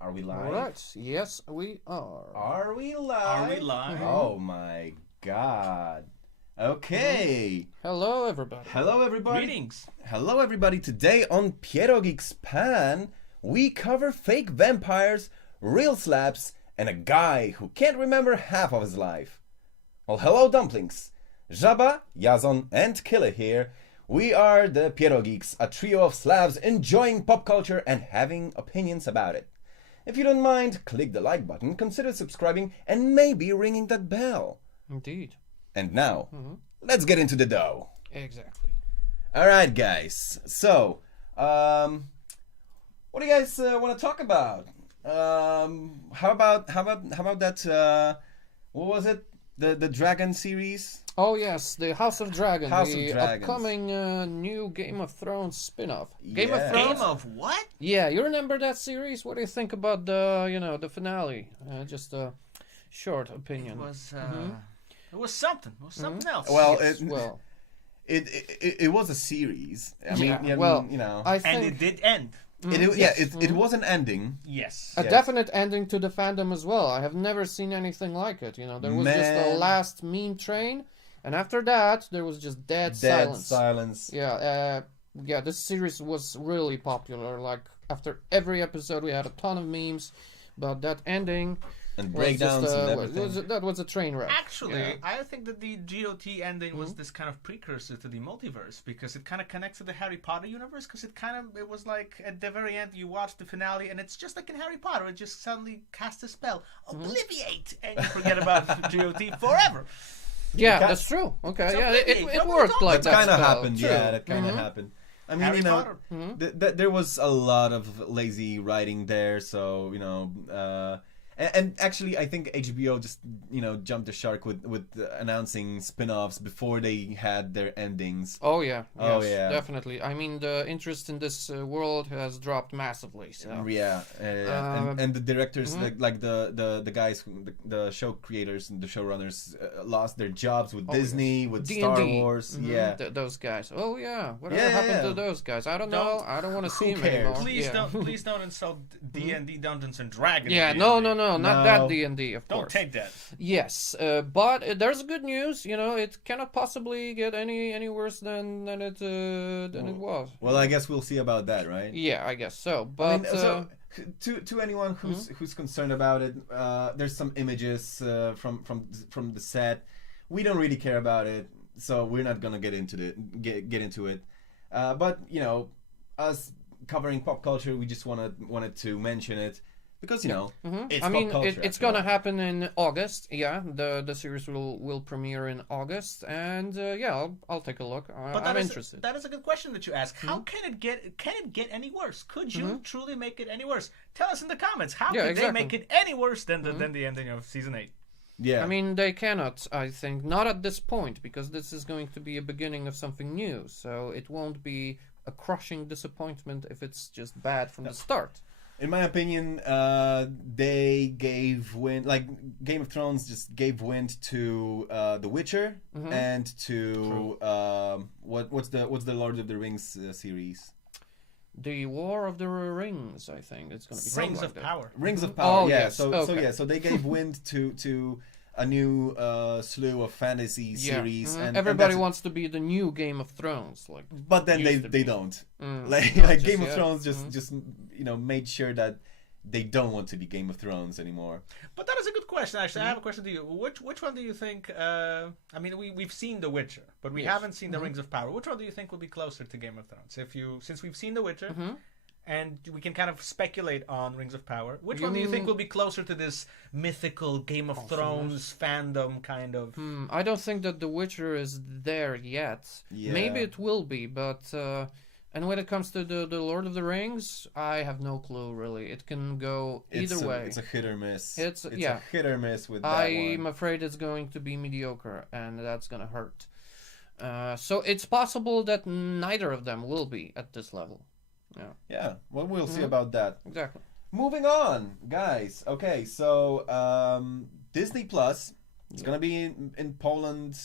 Are we live? All right. Yes, we are. Are we live? Are we live? Oh my god. Okay. Hello, everybody. Hello, everybody. Greetings. Hello, everybody. Today on PieroGeeks Pan, we cover fake vampires, real slaps, and a guy who can't remember half of his life. Well, hello, Dumplings. Żaba, Yazon, and Killer here. We are the PieroGeeks, a trio of Slavs enjoying pop culture and having opinions about it. If you don't mind, click the like button, consider subscribing, and maybe ringing that bell. Indeed. And now, let's get into the dough. Exactly. Alright, guys. So, what do you guys want to talk about? How about that, what was it? The Dragon series? Oh, yes, the House of Dragon. House the of Dragons. upcoming new Game of Thrones spin-off. Game Yeah. of Thrones? Game of what? Yeah, you remember that series? What do you think about the finale? Just a short opinion. It was something. It was something else. Well, Yes, well, it was a series. I mean, yeah, well, you know. I and think it did end. It was an ending. Yes. a Yes. definite ending to the fandom as well. I have never seen anything like it. There was just a Man. last meme train, and after that, there was just dead silence. Yeah, this series was really popular. Like, after every episode, we had a ton of memes, but that ending And was breakdowns just, and everything. that was a train wreck. Actually, Yeah. I think that the GOT ending was this kind of precursor to the multiverse because it kind of connects to the Harry Potter universe because it was like at the very end you watch the finale and it's just like in Harry Potter, it just suddenly casts a spell, obliviate, and you forget about GOT forever. Yeah, Because- that's true. Okay, So yeah, maybe it nobody worked talks like That that. kind of spell. happened, True. yeah, that kind of happened. I mean, Harry you know, Potter. there was a lot of lazy writing there, so, and actually, I think HBO just, jumped the shark with announcing spin-offs before they had their endings. Oh yeah, Oh, yes, yeah. definitely. I mean, the interest in this world has dropped massively. So Yeah, and the directors, like the guys, the show creators and the showrunners lost their jobs with Disney, with D&D. Star Wars. Yeah, those guys. Oh yeah, whatever Yeah, happened yeah. to those guys? I don't know. I don't want to see them cares? anymore. Please yeah. please don't insult D&D Dungeons and Dragons. Yeah, D&D. no, not No. that D&D, of Don't course. take that. Yes, but there's good news. It cannot possibly get any worse than it was. well, I guess we'll see about that, right? Yeah, I guess so. I But mean, to anyone who's concerned about it, there's some images from the set. We don't really care about it, so we're not gonna get into it. But us covering pop culture, we just wanted to mention it because it's I mean, pop culture. it's after gonna all. happen in August. Yeah, the series will premiere in August, and yeah, I'll take a look. I'm interested. That is a good question that you ask. How can it get any worse? Could you truly make it any worse? Tell us in the comments. How Yeah, could exactly. they make it any worse than the ending of season 8? Yeah, I mean, they cannot, I think, not at this point, because this is going to be a beginning of something new. So it won't be a crushing disappointment if it's just bad from the start. in my opinion, they gave wind, like Game of Thrones just gave wind to The Witcher and to what's the Lord of the Rings series. The War of the Rings, I think it's going to be Rings something of like that. Power. Rings of Power, Oh, yeah. yes. Okay. So they gave wind to a new slew of fantasy series, and everybody that's- wants to be the new Game of Thrones, like. But then used to they be. don't. Mm. Like No, like just Game of yet. Thrones just made sure that they don't want to be Game of Thrones anymore. But that is a good question. Actually, I have a question to you. Which one do you think? I mean, we've seen The Witcher, but we haven't seen the Rings of Power. Which one do you think will be closer to Game of Thrones? Since we've seen The Witcher. And we can kind of speculate on Rings of Power. Which one do you think will be closer to this mythical Game of Thrones fandom kind of? I don't think that The Witcher is there yet. Yeah. Maybe it will be, but and when it comes to the Lord of the Rings, I have no clue really. It can go either way. It's a hit or miss. It's a yeah. hit or miss with that I'm one. afraid it's going to be mediocre, and that's gonna hurt. So it's possible that neither of them will be at this level. Yeah, Yeah, well, we'll see about that. exactly. Moving on, guys. Okay, so Disney Plus is gonna be in Poland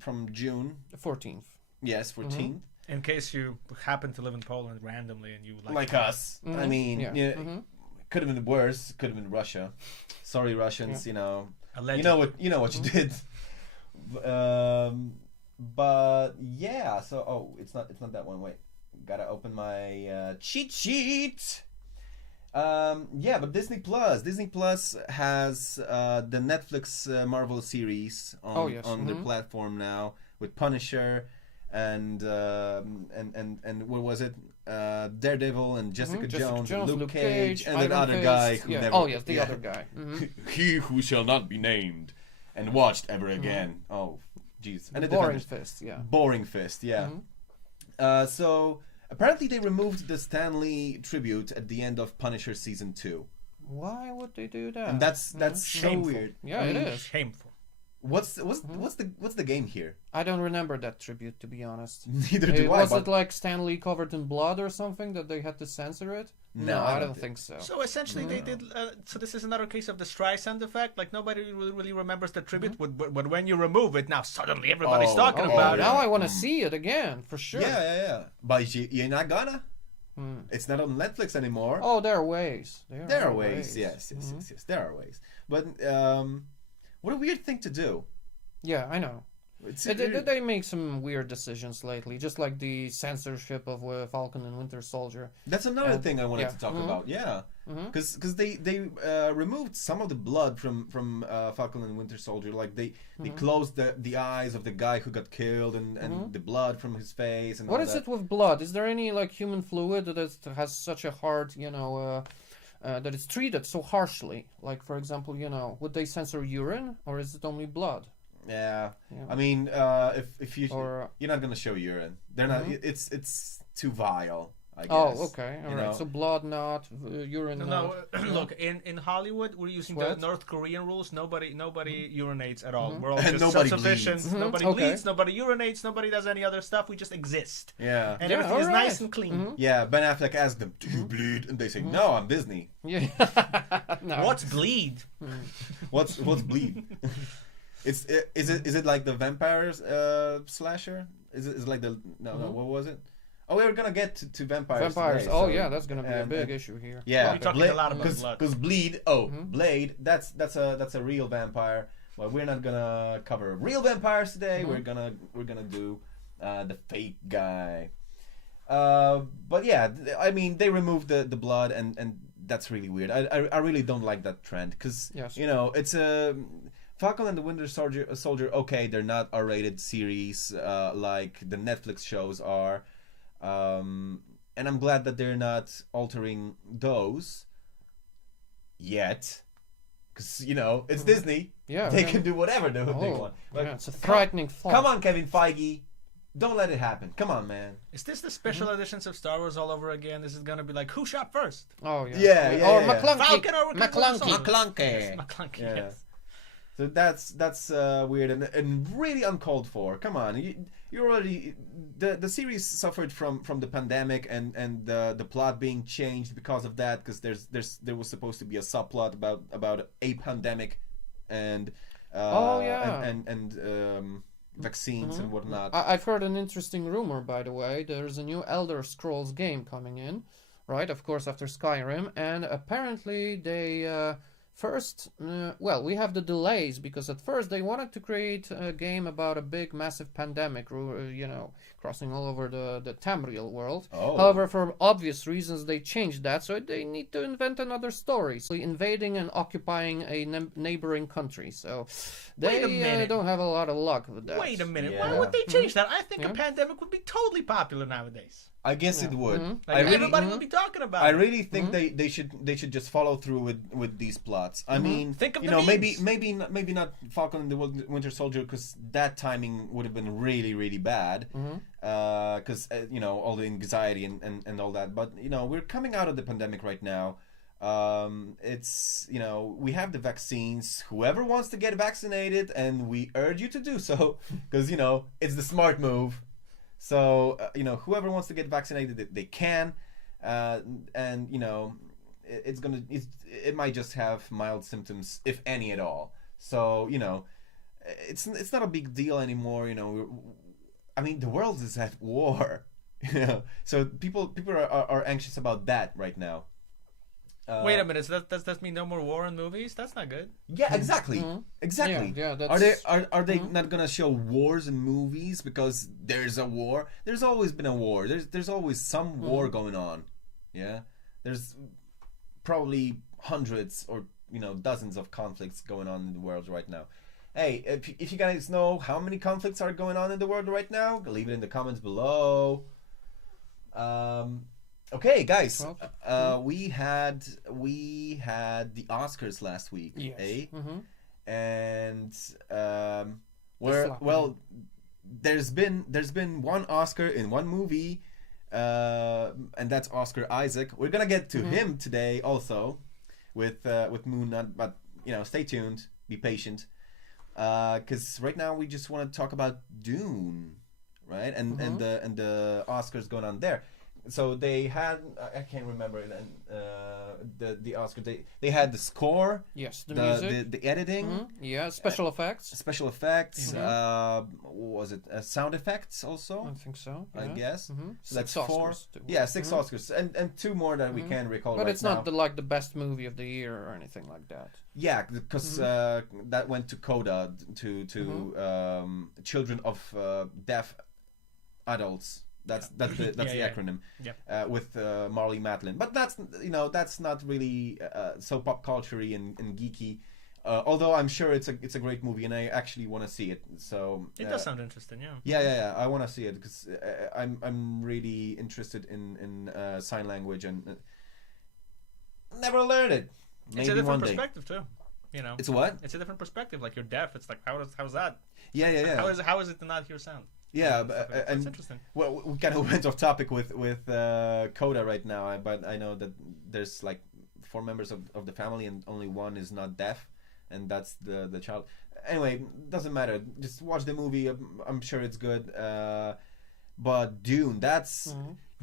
from June. The 14th. Yes, 14th. In case you happen to live in Poland randomly and you Like us. I mean, Yeah. yeah, could have been worse. Could have been Russia. Sorry, Russians. Allegedly. You know what you did. But yeah. So it's not that one. Wait, gotta open my cheat sheet. Yeah, but Disney Plus has the Netflix Marvel series on the platform now with Punisher and what was it? Daredevil and Jessica Jones, Luke Cage, and that other guy who never. Oh yes, the other guy. He who shall not be named and watched ever again. Oh, jeez. And Boring Fist. Yeah. Boring Fist. Yeah. So. Apparently, they removed the Stan Lee tribute at the end of Punisher season 2. Why would they do that? And that's so weird. Yeah, it is shameful. What's the game here? I don't remember that tribute, to be honest. Neither do I. Was it like Stan Lee covered in blood or something that they had to censor it? No, I don't think so. So essentially, they did. So this is another case of the Streisand effect. Like nobody really remembers the tribute, but when you remove it, now suddenly everybody's talking about it. Now I want to see it again for sure. Yeah. But you're not gonna. It's not on Netflix anymore. Oh, there are ways. There are ways. Yes. There are ways. But what a weird thing to do. Yeah, I know. They make some weird decisions lately, just like the censorship of Falcon and Winter Soldier. That's another thing I wanted to talk about. Yeah, because they removed some of the blood from Falcon and Winter Soldier. Like they closed the eyes of the guy who got killed and the blood from his face. And what all is that. it with blood? Is there any like human fluid that has such a hard, that is treated so harshly? Like for example, would they censor urine or is it only blood? Yeah. I mean, if you're not gonna show urine, they're not. It's too vile. I guess. Oh, okay, all right. So blood not, urine not. No, look, in Hollywood we're using the North Korean rules. Nobody urinates at all. We're all just self-sufficient. Nobody bleeds. Nobody urinates. Nobody does any other stuff. We just exist. Yeah. And everything is nice and clean. Yeah. Ben Affleck asked them, "Do you bleed?" And they say, "No, I'm Disney." Yeah. No. What's bleed? What's bleed? Is it like the vampires slasher? Is it like the no what was it? Oh, we were gonna get to vampires. Vampires. Today, so, that's gonna be a big issue here. Yeah, we're talking a lot about blood. Because Bleed. Blade. That's a real vampire. But we're not gonna cover real vampires today. We're gonna do the fake guy. But yeah, I mean they removed the blood and that's really weird. I really don't like that trend because it's a. Falcon and the Winter Soldier, okay, they're not R-rated series like the Netflix shows are, and I'm glad that they're not altering those yet, because it's Disney. Yeah, they can do whatever they want. But it's a frightening thought. Come on, Kevin Feige, don't let it happen. Come on, man. Is this the special editions of Star Wars all over again? Is it gonna be like who shot first? Oh yeah. Or McClunky. Falcon or McClunky. Yes, McClunky. Yeah. Yes. So that's weird and really uncalled for. Come on, you already the series suffered from the pandemic and the plot being changed because of that because there was supposed to be a subplot about a pandemic and vaccines and whatnot. I've heard an interesting rumor, by the way. There's a new Elder Scrolls game coming in, right? Of course, after Skyrim, and apparently they. First, we have the delays because at first they wanted to create a game about a big, massive pandemic, crossing all over the Tamriel world. Oh. However, for obvious reasons, they changed that, so they need to invent another story. So invading and occupying a neighboring country. So they don't have a lot of luck with that. Wait a minute. Yeah. Why would they change that? I think a pandemic would be totally popular nowadays. I guess it would. Like everybody would be talking about it. I really think they should just follow through with these plots. I mean, think of the maybe not Falcon and the Winter Soldier because that timing would have been really really bad. Because all the anxiety and all that. But we're coming out of the pandemic right now. It's we have the vaccines. Whoever wants to get vaccinated, and we urge you to do so because it's the smart move. So whoever wants to get vaccinated, they can, and it might just have mild symptoms, if any at all. So it's not a big deal anymore. I mean, the world is at war. So people are anxious about that right now. Wait a minute. So does that mean no more war in movies? That's not good. Yeah, exactly. Exactly. Yeah, that's... Are they not gonna show wars in movies because there's a war? There's always been a war. There's always some war going on. Yeah. There's probably hundreds or dozens of conflicts going on in the world right now. Hey, if you guys know how many conflicts are going on in the world right now, leave it in the comments below. Okay, guys, we had the Oscars last week, yes. And there's been one Oscar in one movie, and that's Oscar Isaac. We're gonna get to him today also, with Moon Knight, but stay tuned, be patient, because right now we just want to talk about Dune, right? And the Oscars going on there. So they had, I can't remember, the Oscar. They had the score, yes, the music, the editing, yeah, special effects. What was it? Sound effects also. I think so. I Yeah. guess. So that's Six 4. Oscars, too. Yeah, 6 Oscars, and 2 more that we can recall. But right it's now. not the best movie of the year or anything like that. Yeah, because that went to CODA, to children of deaf adults. That's the acronym. Yeah. With Marley Matlin, but that's not really so pop culture-y and geeky. Although I'm sure it's a great movie, and I actually want to see it. So it does sound interesting, yeah. Yeah. I want to see it because I'm really interested in sign language and never learned it. Maybe it's a different one day. perspective too. It's a what? It's a different perspective. Like you're deaf. It's like how's that? Yeah. How is it to not hear sound? Yeah, and it's interesting. Well, we kind of went off topic with CODA right now, but I know that there's like 4 members of the family and only one is not deaf, and that's the child. Anyway, doesn't matter. Just watch the movie. I'm sure it's good. But Dune, that's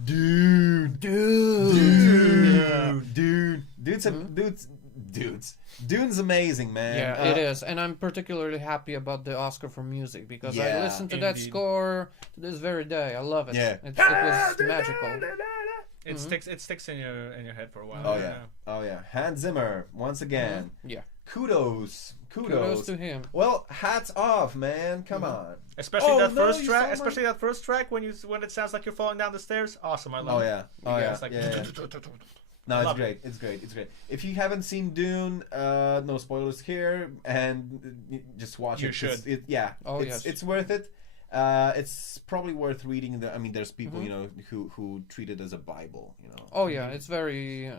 Dude's Dune's amazing, man. Yeah, it is, and I'm particularly happy about the Oscar for music because I listened to that score to this very day. I love it. Yeah, it was magical. It sticks in your head for a while. Oh yeah. Hans Zimmer once again. Yeah. Kudos to him. Well, hats off, man. Come on. Especially that first track. Especially that first track when it sounds like you're falling down the stairs. Awesome. I love it. It's like, no, it's great. It's great. If you haven't seen Dune, no spoilers here, and just watch it. You should. It's worth it. It's probably worth reading. There's people who treat it as a Bible. Oh yeah, it's very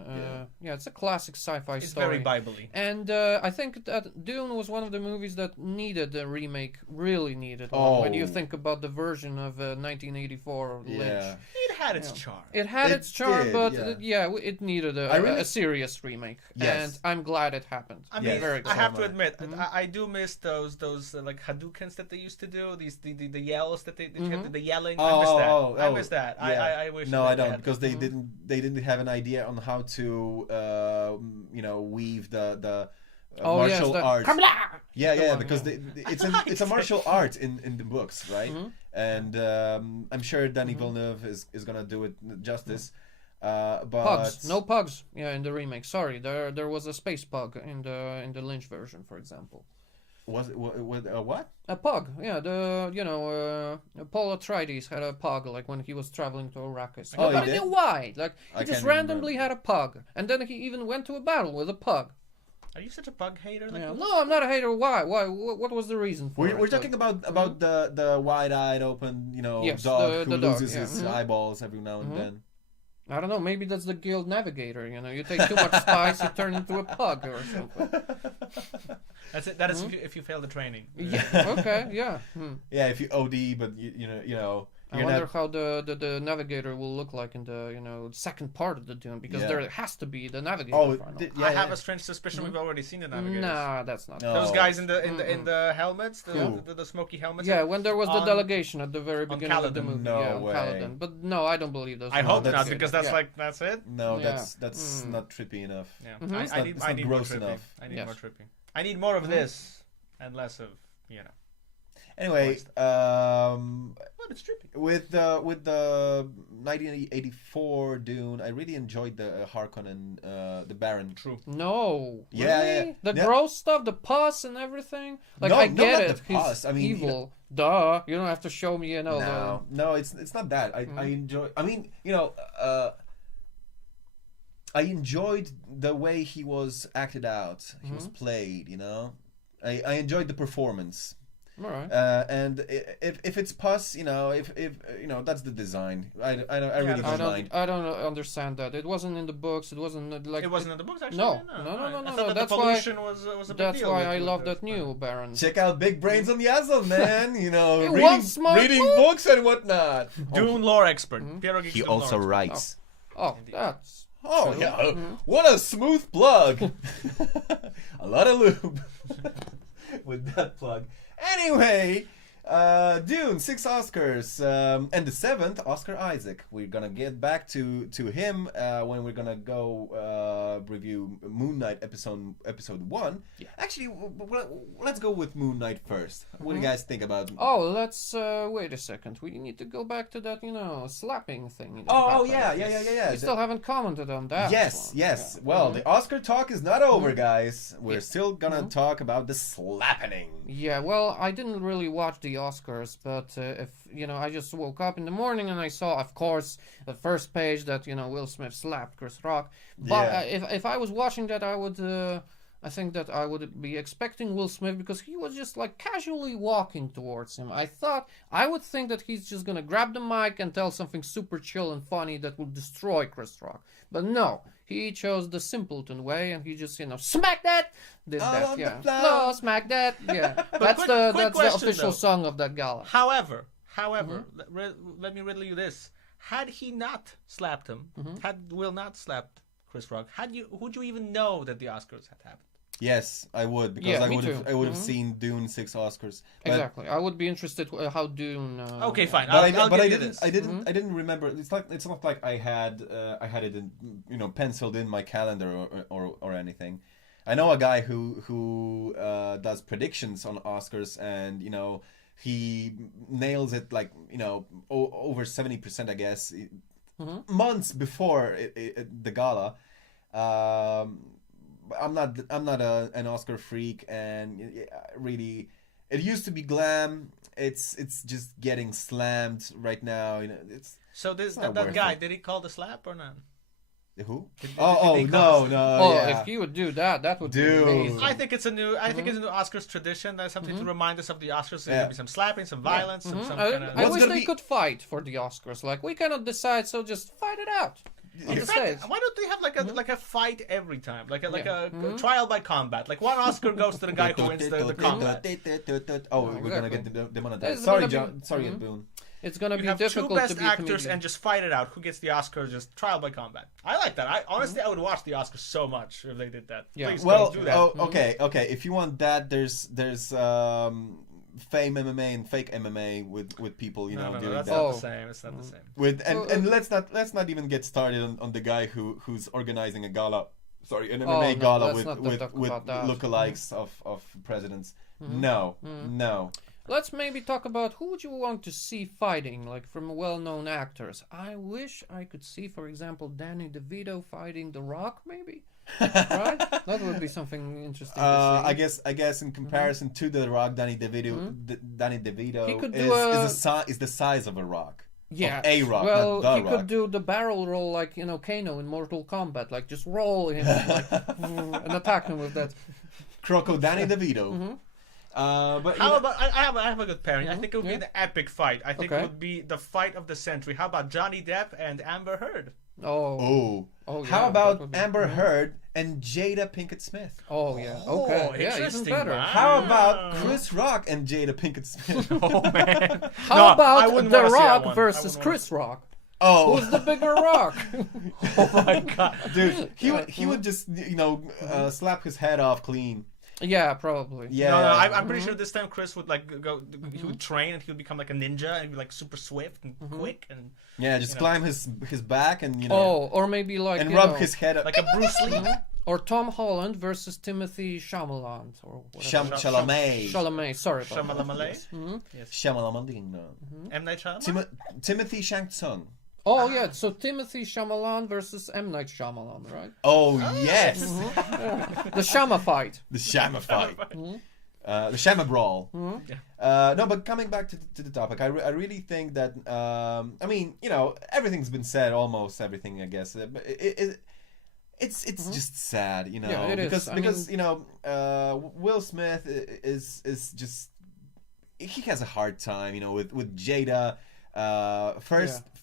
it's a classic sci-fi story. It's very Bible-y. And I think that Dune was one of the movies that needed a remake. Really needed one. When you think about the version of 1984 of Lynch. It had its charm. It had its charm, but it needed a serious remake. Yes. And I'm glad it happened. I mean, I have to admit, I do miss those like Hadoukens that they used to do. The yells that they the yelling. I miss that. Yeah. I wish. No, I don't, because they didn't have an idea on how to weave the martial arts. Because it's a martial art in the books, right? And I'm sure Denis Villeneuve is gonna do it justice. But pugs, no pugs. Yeah, in the remake. Sorry, there was a space pug in the Lynch version, for example. Was it what? A pug, yeah. Paul Atreides had a pug, like when he was traveling to Arrakis. Nobody knew why. Like he just randomly had a pug, and then he even went to a battle with a pug. Are you such a pug hater? No, I'm not a hater. Why? What was the reason for it? We're talking about the wide-eyed, open, dog who loses his eyeballs every now and then. I don't know. Maybe that's the guild navigator. You take too much spice, you turn into a pug or something. That's it. That is if you fail the training. Yeah. Okay. Yeah. Yeah. If you OD, but I wonder how the navigator will look like in the second part of the Dune, because there has to be the navigator. I have a strange suspicion we've already seen the navigators. Nah, that's not. Those guys in the helmets, the smoky helmets. Yeah, when there was the delegation at the very beginning of the movie. No way. Caladan. But no, I don't believe those. I hope not, because that's it. No, that's not trippy enough. Yeah, I need gross more trippy. enough. I need more trippy. I need more of this and less of. Anyway, But it's trippy. with the 1984 Dune, I really enjoyed the Harkonnen, the Baron. True. No. Yeah, really? yeah. The Yeah. gross stuff, the pus and everything. Like No, I no, get not it. the pus. He's I mean, evil. Duh. You don't have to show me. No, it's not that. I enjoy. I mean, I enjoyed the way he was acted out. He was played. I enjoyed the performance. All right. And if it's pus, if that's the design. I really don't mind. I don't understand that. It wasn't in the books. It wasn't like. It wasn't in the books, actually. No. I thought that That's the why. pollution was a big That's deal why with- I with love this, that new Baron. Check out Big Brains on the Asel, man. one smart reading move. books and whatnot. Dune lore expert. PieroGeeks He Dune also lore expert. writes. Oh, that's. Oh, true. yeah. What a smooth plug. A lot of lube with that plug. Anyway, Dune, 6 Oscars. And the 7th, Oscar Isaac. We're going to get back to him when we're going to go review Moon Knight episode 1. Yeah. Actually, let's go with Moon Knight first. What do you guys think about Oh, let's wait a second. We need to go back to that, slapping thing. Oh, yeah. We still haven't commented on that. Yes. Yeah. Well, the Oscar talk is not over, guys. We're still gonna talk about the Slappening. Yeah, well, I didn't really watch the Oscars, but I just woke up in the morning and I saw, of course, the first page that Will Smith slapped Chris Rock. But if I was watching that, I would. I think that I would be expecting Will Smith because he was just like casually walking towards him. I would think that he's just gonna grab the mic and tell something super chill and funny that would destroy Chris Rock. But no, he chose the simpleton way and he just smack that, did that, yeah. No, smack that, yeah. That's the official song of that gala. However, let me riddle you this: had he not slapped him, had Will not slapped Chris Rock, would you even know that the Oscars had happened? Yes, I would, because I would have seen Dune 6 Oscars. But, exactly. I would be interested how Dune. Okay, fine. But I didn't remember. It's not like I had it in, penciled in my calendar or anything. I know a guy who does predictions on Oscars, and he nails it like over 70%, I guess, months before the gala. I'm not an Oscar freak, and really, it used to be glam. It's just getting slammed right now. It's so that guy, did he call the slap or not? Who? Did No. Oh, if he would do that, that would be amazing. I think it's a new Oscars tradition. That's something to remind us of the Oscars. There's gonna be some slapping, some violence, some kind of. I wish they could fight for the Oscars. Like, we cannot decide, so just fight it out. In fact, why don't they have like a fight every time, like a trial by combat? Like one Oscar goes to the guy who wins the combat. Oh, we're gonna get demonetized. Sorry, Boone. It's gonna be have difficult two best to be actors comedian. and just fight it out. Who gets the Oscar? Just trial by combat. I like that. I honestly, I would watch the Oscars so much if they did that. Yeah. Please Well, don't do that. okay. If you want that, there's fame MMA and fake MMA with people, doing that's that. not the same. It's not the same. With and let's not even get started on the guy who's organizing a gala. Sorry, an MMA gala with lookalikes of presidents. No. Let's maybe talk about who would you want to see fighting, like from well-known actors. I wish I could see, for example, Danny DeVito fighting The Rock, maybe. Right? That would be something interesting to see. I guess in comparison to The Rock, Danny DeVito He could do is the size of a rock. Yeah. Of a rock, well, not the he rock. could do the barrel roll like Kano in Mortal Kombat, like just roll him and attack him with that. Croco Danny DeVito. But how about I have a good pairing. I think it would be an epic fight. I think it would be the fight of the century. How about Johnny Depp and Amber Heard? Oh, yeah, how about Amber Heard and Jada Pinkett Smith? Oh yeah, okay, yeah, even interesting. better. Wow. How about Chris Rock and Jada Pinkett Smith? Oh man. How about The Rock versus Chris Rock? Oh, who's the bigger rock? Oh my god, dude, he would just slap his head off clean. Yeah, probably. Yeah. No, I'm pretty sure this time Chris would go. He would train and he would become like a ninja and he'd be like super swift and quick and. Yeah, just climb his back and Oh, or maybe like and rub his head up like a Bruce Lee. Or Tom Holland versus Timothy Chalamet, or whatever. Chalamet. Sorry about that. Shyamalan. Yes. Shyamalan. M. Night Shyamalan. Timothy Shang Tsung. Oh yeah, so Timothy Chalamet versus M. Night Shyamalan, right? Oh yes. The Shama fight. The Shama fight. The Shama brawl. No, but coming back to the topic, I really think that I mean, you know, everything's been said, almost everything, I guess. But it's just sad, you know, Yeah, it is. because you know, Will Smith is just, he has a hard time, you know, with Jada.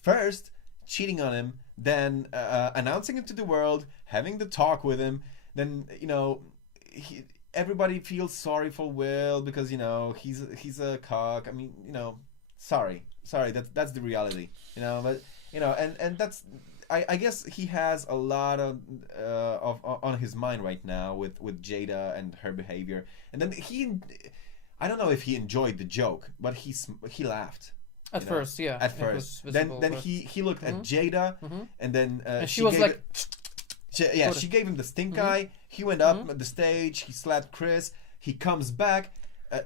First cheating on him, then announcing it to the world, having the talk with him, then, you know, everybody feels sorry for Will because, you know, he's a cock. I mean, you know, sorry, that's the reality, you know. But, you know, and that's, I guess he has a lot of on his mind right now with Jada and her behavior. And then I don't know if he enjoyed the joke, but he laughed. At first, yeah. At first. Then he looked at Jada, and then and she was like... she gave him the stink eye. He went up at the stage. He slapped Chris. He comes back,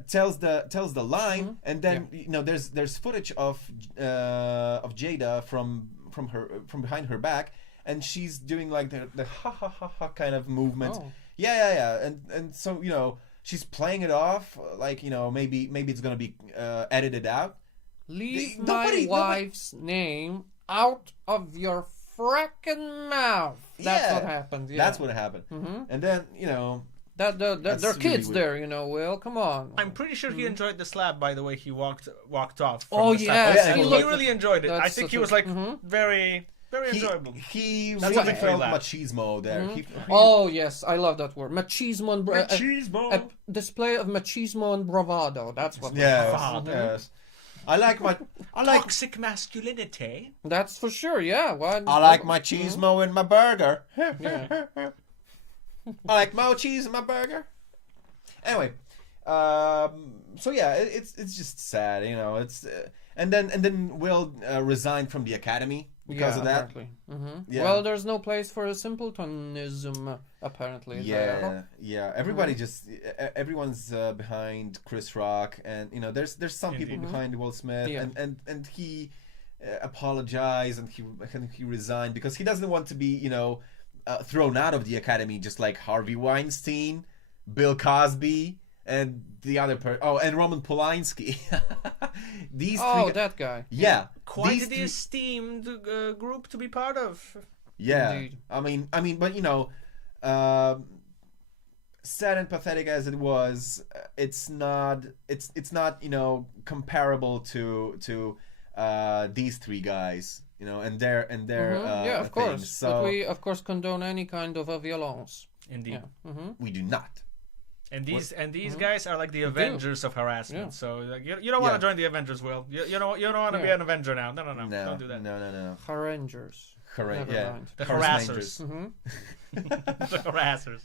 tells the line, and then you know there's footage of Jada from behind her back, and she's doing like the ha ha ha ha kind of movement. Oh. Yeah, and so, you know, she's playing it off like, you know, maybe it's gonna be edited out. Leave my wife's name out of your frickin' mouth. That's what happened. Yeah. That's what happened. And then, you know, there are kids really there, you know. Will, come on. I'm pretty sure he enjoyed the slap. By the way, he walked off. Oh yeah, he really enjoyed it. I think he was like very enjoyable. He really felt machismo there. Oh yes, I love that word, machismo. And machismo. A display of machismo and bravado. That's what. Yes. I like toxic masculinity. That's for sure. Yeah. I like my cheesemo in my burger. Yeah. I like more cheese in my burger. Anyway, so yeah, it's just sad, you know. It's and then Will resigned from the academy because of that. Apparently. Yeah. Well, there's no place for a simpletonism apparently. Yeah. Everybody everyone's behind Chris Rock, and you know there's some people behind Will Smith, and he apologized and he resigned because he doesn't want to be, you know, thrown out of the academy just like Harvey Weinstein, Bill Cosby, and the other and Roman Polanski. These three that guy. Yeah. Quite the esteemed group to be part of. Yeah. Indeed. I mean, but you know, sad and pathetic as it was, it's not, you know, comparable to these three guys, you know, and their yeah, of course. Things. So but we of course condone any kind of violence. Indeed. Yeah. We do not. And these guys are like the Avengers of harassment. Yeah. So like, you don't want to join the Avengers, Will. You don't want to be an Avenger now. No. Don't do that. No. Harangers. The harassers. The harassers.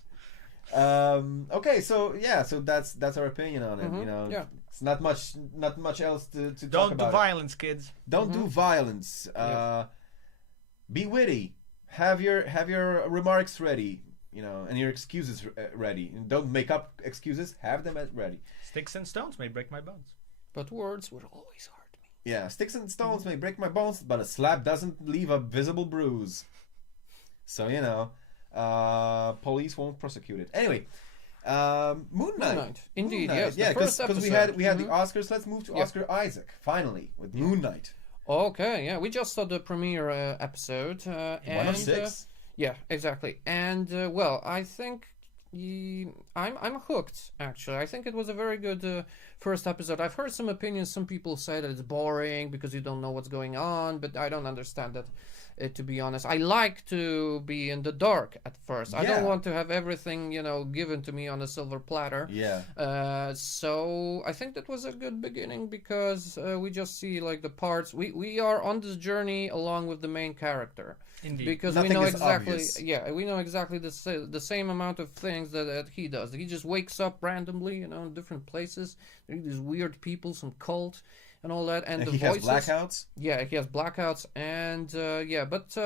Okay, so that's our opinion on it. You know, it's not much else to talk about. Don't do violence, kids. Don't do violence. Be witty. Have your remarks ready. You know, and your excuses ready. And don't make up excuses. Have them ready. Sticks and stones may break my bones, but words would always hurt me. Yeah, sticks and stones may break my bones, but a slap doesn't leave a visible bruise. So, you know, police won't prosecute it. Anyway, Moon Knight. Indeed, yes. Yeah, because we had the Oscars. Let's move to Oscar Isaac finally with Moon Knight. Okay, yeah, we just saw the premiere episode. 1 of 6. Yeah, exactly. And well, I think I'm hooked. Actually, I think it was a very good first episode. I've heard some opinions. Some people say that it's boring because you don't know what's going on, but I don't understand that. To be honest, I like to be in the dark at first. I don't want to have everything, you know, given to me on a silver platter. Yeah. So I think that was a good beginning because we just see like the parts. We are on this journey along with the main character. Indeed. Because Nothing we know is exactly, obvious. we know exactly the same amount of things that he does. He just wakes up randomly, you know, in different places. There are these weird people, some cult. And all that, and the he voices. has blackouts. Yeah, he has blackouts, and but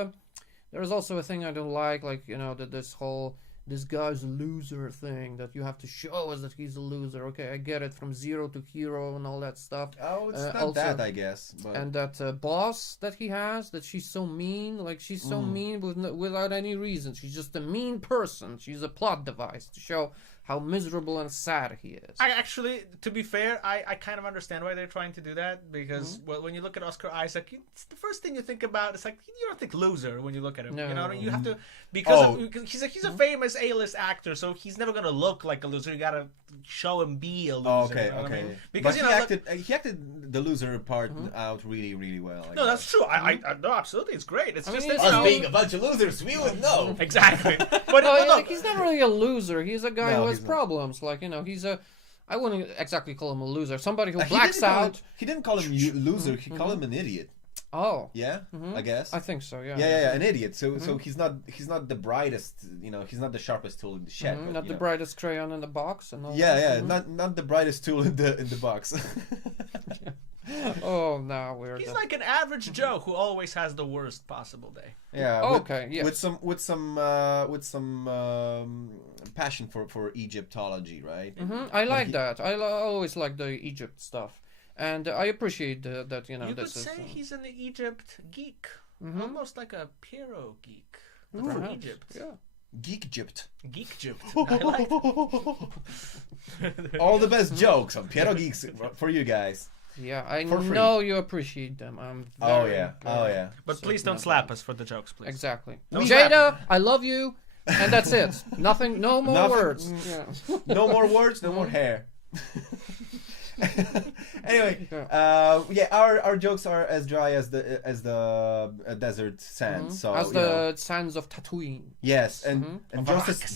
there's also a thing I don't like, you know, that this whole this guy's a loser thing, that you have to show us that he's a loser. Okay, I get it, from zero to hero and all that stuff. Oh, it's not also, that, I guess. But... And that boss that he has, that she's so mean, like she's so mean without any reason. She's just a mean person. She's a plot device to show how miserable and sad he is. I actually, to be fair, I kind of understand why they're trying to do that, because well, when you look at Oscar Isaac, it's the first thing you think about. It's like, you don't think loser when you look at him. No. You know what I mean? You have to, because he's a famous A-list actor, so he's never gonna look like a loser. You gotta show him be a loser. Oh, okay, you know okay. I mean? Because he acted the loser part out really, really well. No, that's true. I no, absolutely, it's great. It's just us being a bunch of losers, we would know. Exactly. But like, he's not really a loser. He's a guy who has problems. Like, he's a... I wouldn't exactly call him a loser. Somebody who blacks out. He didn't call him loser. He called him an idiot. Oh. Yeah, I guess. I think so. Yeah. Yeah, an idiot. So he's not the brightest. He's not the sharpest tool in the shed. But, not the brightest crayon in the box and all. Yeah, not the brightest tool in the box. Oh, no, weird. He's like an average Joe who always has the worst possible day. Yeah. Okay. Yeah. With some passion for Egyptology, right? I like that. I always like the Egypt stuff, and I appreciate that. You could say he's an Egypt geek, almost like a Piero geek from Egypt. Yeah. Geek Egypt. Geek Egypt. I like it. All the best jokes on PieroGeeks for you guys. Yeah, I know you appreciate them. I'm very Oh yeah. But please don't slap us for the jokes, please. Exactly. Don't Jada, I love you, and that's it. No more words. Yeah. No more words, no more hair. Anyway, our jokes are as dry as the desert sand. So as the sands of Tatooine. Yes, and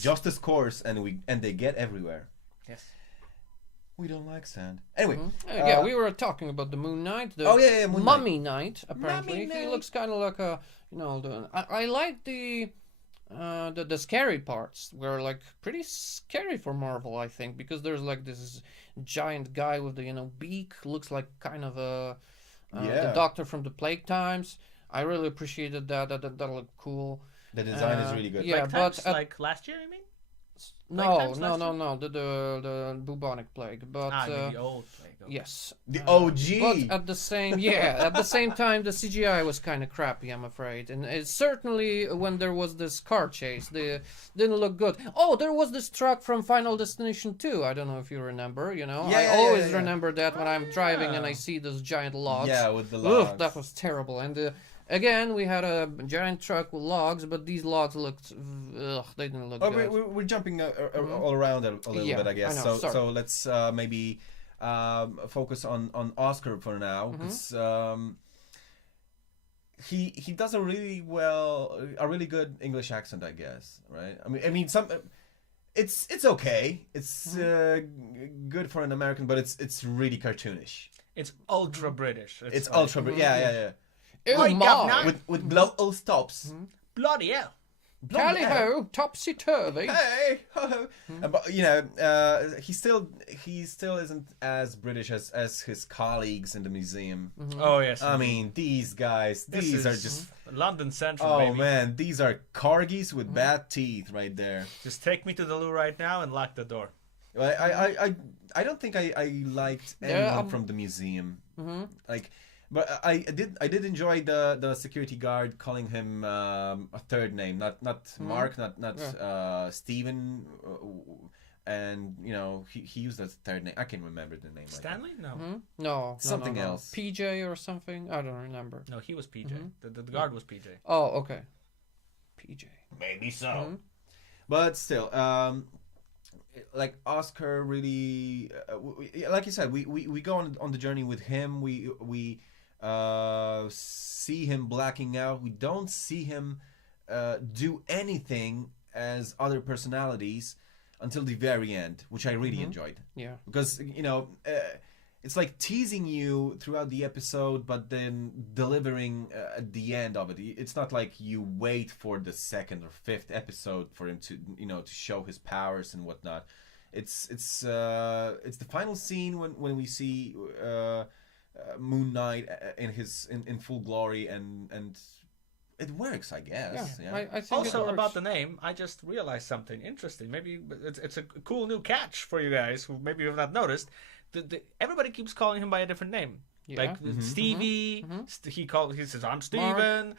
just as coarse, and they get everywhere. Yes. We don't like sand. Anyway. We were talking about the Moon Knight. Moon Mummy Knight. Apparently, Mummy he looks kind of like a, I like the scary parts were like pretty scary for Marvel, I think, because there's like this giant guy with the beak, looks like kind of the Doctor from the Plague Times. I really appreciated that. That looked cool. The design is really good. Yeah, but like last year, you mean? No. The bubonic plague, but the old plague. Okay. Yes, the OG. But at the same time, the CGI was kind of crappy, I'm afraid, and it certainly when there was this car chase, they didn't look good. Oh, there was this truck from Final Destination 2. I don't know if you remember. I always remember that when I'm driving and I see those giant logs. Yeah, with the logs. Ugh, that was terrible. And again, we had a giant truck with logs, but these logs looked... they didn't look good. We're jumping all around a little bit, I guess. So let's maybe focus on Oscar for now, because he does a really good English accent, I guess, right? I mean, it's okay. It's good for an American, but it's really cartoonish. It's ultra British. It's ultra British. Yeah. With global stops. Bloody hell. Tally ho, topsy turvy. Hey, ho. But he still isn't as British as his colleagues in the museum. Oh yes. I mean, these guys, these are just London Central. Oh baby. Man, these are corgis with bad teeth right there. Just take me to the loo right now and lock the door. I don't think I liked anyone from the museum. But I did enjoy the security guard calling him a third name, not Mark, not Stephen, and he used a third name. I can't remember the name. Stanley? No, something else. PJ or something. I don't remember. No, he was PJ. The guard was PJ. Oh, okay. PJ. Maybe so. But still, like Oscar really, like you said, we go on the journey with him. We see him blacking out. We don't see him do anything as other personalities until the very end, which I really enjoyed. Yeah, because it's like teasing you throughout the episode, but then delivering at the end of it. It's not like you wait for the second or fifth episode for him to to show his powers and whatnot. It's the final scene when we see Moon Knight in full glory, and it works, I guess. Yeah. I think also about the name, I just realized something interesting. Maybe it's a cool new catch for you guys who maybe have not noticed. Everybody keeps calling him by a different name. Yeah. Like Stevie, he says I'm Steven,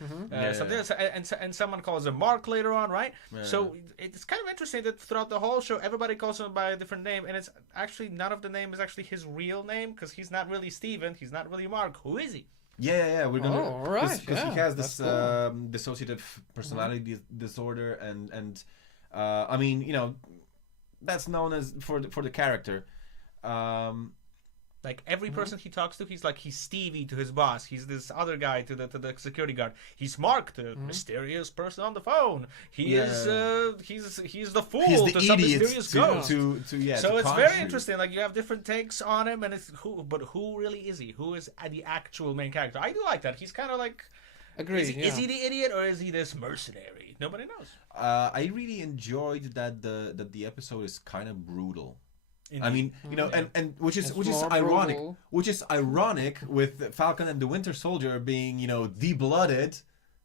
something else, and someone calls him Mark later on, right? Yeah. So it's kind of interesting that throughout the whole show, everybody calls him by a different name, and it's actually none of the name is actually his real name because he's not really Steven, he's not really Mark. Who is he? Yeah, we're gonna because he has this cool. Dissociative personality disorder, and I mean, you know, that's known as for the character. Like every person he talks to, he's Stevie to his boss. He's this other guy to the security guard. He's Mark, the mysterious person on the phone. He's the fool he's the to some mysterious ghost. So it's very interesting. Like you have different takes on him, and it's who really is he? Who is the actual main character? I do like that. He's kind of like. Agreed. Is he the idiot or is he this mercenary? Nobody knows. I really enjoyed that the episode is kind of brutal. Indeed. I mean, you know, and which is ironic. Brutal. Which is ironic with Falcon and the Winter Soldier being, you know, de-blooded,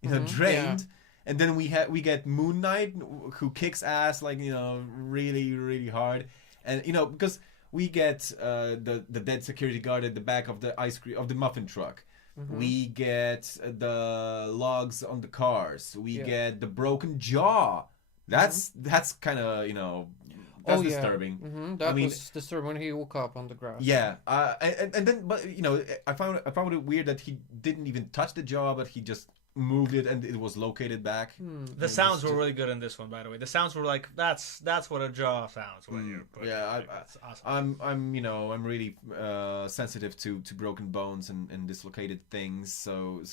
you know, drained, and then we get Moon Knight who kicks ass like, you know, really really hard, and you know because we get the dead security guard at the back of the muffin truck. We get the logs on the cars. We get the broken jaw. That's kind of, you know. That's disturbing. That was disturbing when he woke up on the grass. Yeah, and then, but you know, I found it weird that he didn't even touch the jaw, but he just moved it and it was located back. The sounds were really good in this one, by the way. The sounds were like that's what a jaw sounds when you're putting it. That's awesome. I'm really sensitive to broken bones and dislocated things, so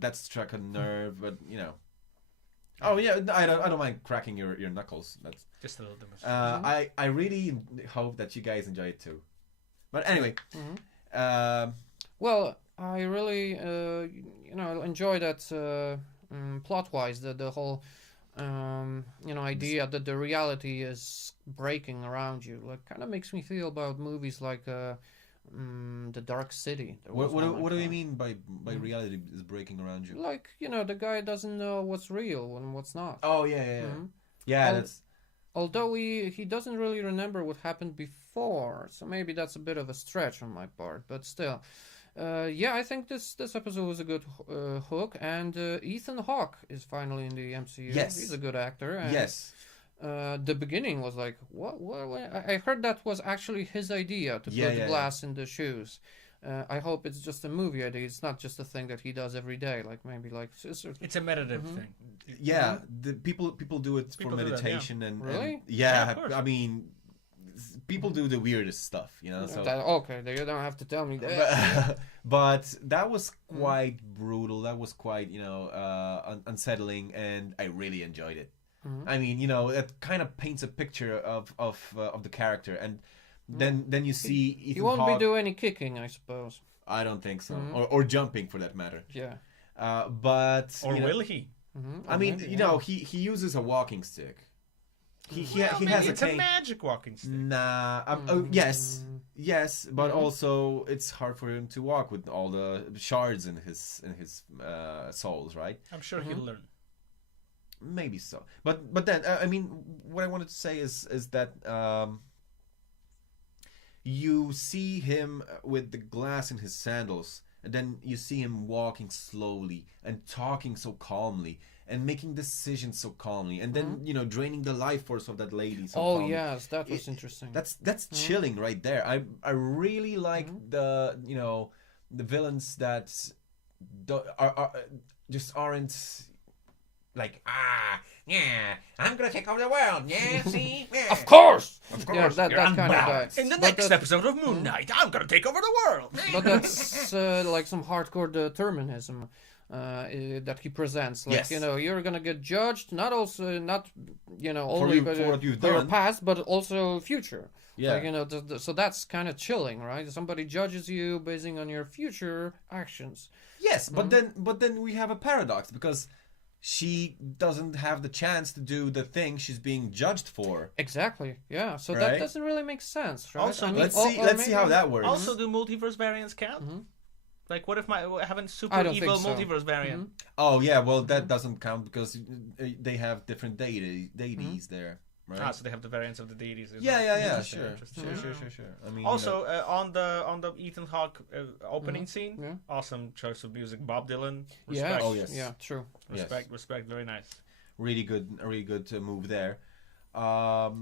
that struck a nerve, but you know. Oh yeah, I don't mind cracking your knuckles. That's just a little bit. I really hope that you guys enjoy it too. But anyway, well, I really enjoy that plot-wise the whole idea that the reality is breaking around you. Like, kind of makes me feel about movies like The Dark City. What do you mean by reality is breaking around you? Like, you know, the guy doesn't know what's real and what's not. Oh yeah. That's. Although he doesn't really remember what happened before, so maybe that's a bit of a stretch on my part. But still, I think this episode was a good hook, and Ethan Hawke is finally in the MCU. Yes, he's a good actor. And yes. The beginning was like, what? I heard that was actually his idea to put glass in the shoes. I hope it's just a movie idea. It's not just a thing that he does every day. Like maybe like it's a meditative thing. Yeah, the people do it for meditation and really. I mean, people do the weirdest stuff, you know. So okay, you don't have to tell me that. But that was quite brutal. That was quite unsettling, and I really enjoyed it. I mean, you know, it kind of paints a picture of the character, and then you see Ethan he won't Hawke. be doing any kicking, I suppose. I don't think so, or jumping for that matter. Yeah. But will he? I mean, you know, he uses a walking stick. He has it's a magic walking stick. Nah. Yes, but also it's hard for him to walk with all the shards in his souls, right? I'm sure he'll learn. Maybe so, but then I mean, what I wanted to say is that you see him with the glass in his sandals, and then you see him walking slowly and talking so calmly and making decisions so calmly, and then draining the life force of that lady. So calmly. Yes, that was interesting. That's chilling right there. I really like the villains that aren't. Like, I'm gonna take over the world, yeah, see? Yeah. Of course! Yeah, that kind of guy. In the next episode of Moon Knight, I'm gonna take over the world! But that's like some hardcore determinism that he presents. Like, you're gonna get judged, not only for your past, but also future. Yeah. Like, so that's kind of chilling, right? Somebody judges you basing on your future actions. Yes, but then we have a paradox, because she doesn't have the chance to do the thing she's being judged for. Exactly. Yeah. So that doesn't really make sense, right? Also, let's see how that works. Also, do multiverse variants count? Like, what if I have a super evil multiverse variant? Oh yeah, well that doesn't count because they have different deities there, right? Ah, so they have the variants of the deities. Yeah, sure. I mean, also, on the Ethan Hawke opening scene, awesome choice of music. Bob Dylan. Respect. Yeah. Oh yes. Yeah. True. Respect. Very nice. Really good move there.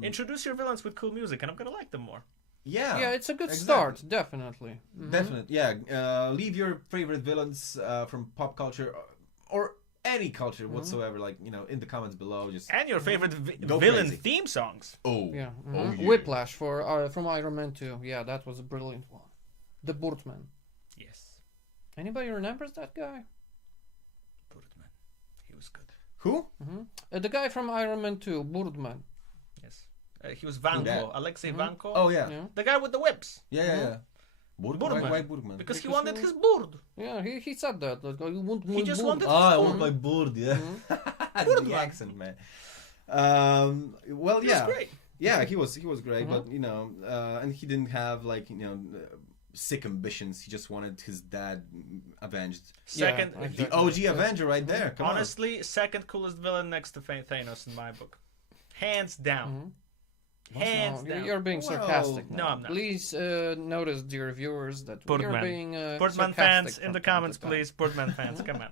Introduce your villains with cool music, and I'm gonna like them more. Yeah, it's a good start, definitely. Definitely, yeah. Leave your favorite villains from pop culture or any culture whatsoever, like, in the comments below. And your favorite villain theme songs. Oh, yeah. Whiplash from Iron Man 2. Yeah, that was a brilliant one. The Birdman. Yes. Anybody remembers that guy? Birdman. He was good. Who? The guy from Iron Man 2, Birdman. He was Vanko, Alexei Vanko. Oh yeah, the guy with the whips. Yeah. Why Birdman? Because he wanted his bird. Yeah, he said that. He just wanted. I want my bird. Yeah, the accent, man. Well, he was great. Yeah, he was great, but and he didn't have like sick ambitions. He just wanted his dad avenged. Second, the OG Avenger, right there. Come Honestly, second coolest villain next to Thanos in my book, hands down. Hands down. You're being sarcastic. No, I'm not. Please notice, dear viewers, that we're being Birdman fans in the comments, please. Birdman fans, come on.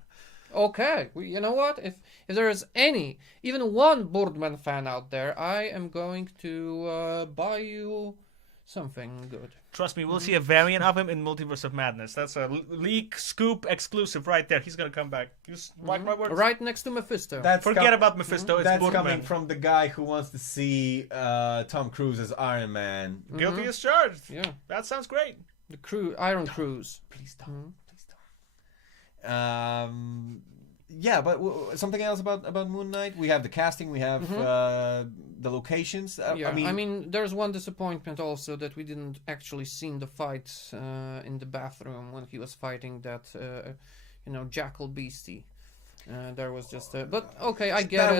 Okay, you know what? If there is even one Birdman fan out there, I am going to buy you something good. Trust me, we'll see a variant of him in Multiverse of Madness. That's a leak scoop exclusive right there. He's gonna come back. You mark my words. Right next to Mephisto. Forget about Mephisto. It's That's Birdman. coming from the guy who wants to see Tom Cruise as Iron Man. Guilty as charged. Yeah, that sounds great. The Iron Cruise. Please don't. Please don't. Yeah, but something else about Moon Knight. We have the casting. We have the locations. I mean, there's one disappointment also that we didn't actually see the fight in the bathroom when he was fighting that, jackal beastie. There was just but okay, I get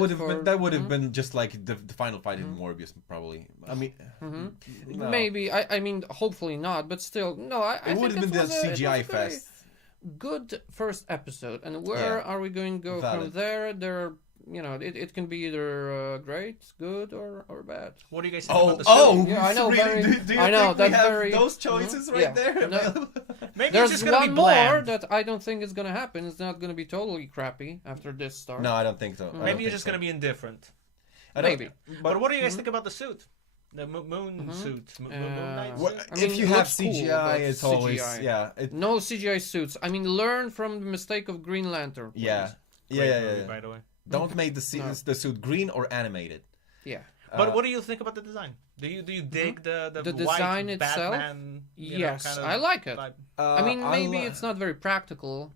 that would have been just like the final fight in Morbius, probably. I mean, no. Maybe. I mean, hopefully not, but still, no. I would have been that CGI fest. Good first episode, and where are we going to go from there? It can be either great, good, or bad. What do you guys think about the show? Yeah, I know. Really? Do you I know think we have very those choices right there? No. Maybe there's it's just gonna one be bland. more that I don't think is gonna happen. It's not gonna be totally crappy after this start. No, I don't think so. Maybe you're just gonna be indifferent. Maybe. But what do you guys think about the suit? The moon suit. Moon Knight suit? If you have CGI, cool, it's always no CGI suits. I mean, learn from the mistake of Green Lantern. Please. Yeah. Movie, by the way. Don't make the suit green or animated. Yeah. But what do you think about the design? Do you dig the design white itself? Batman? Yes, kind of I like it. I mean, maybe it's not very practical,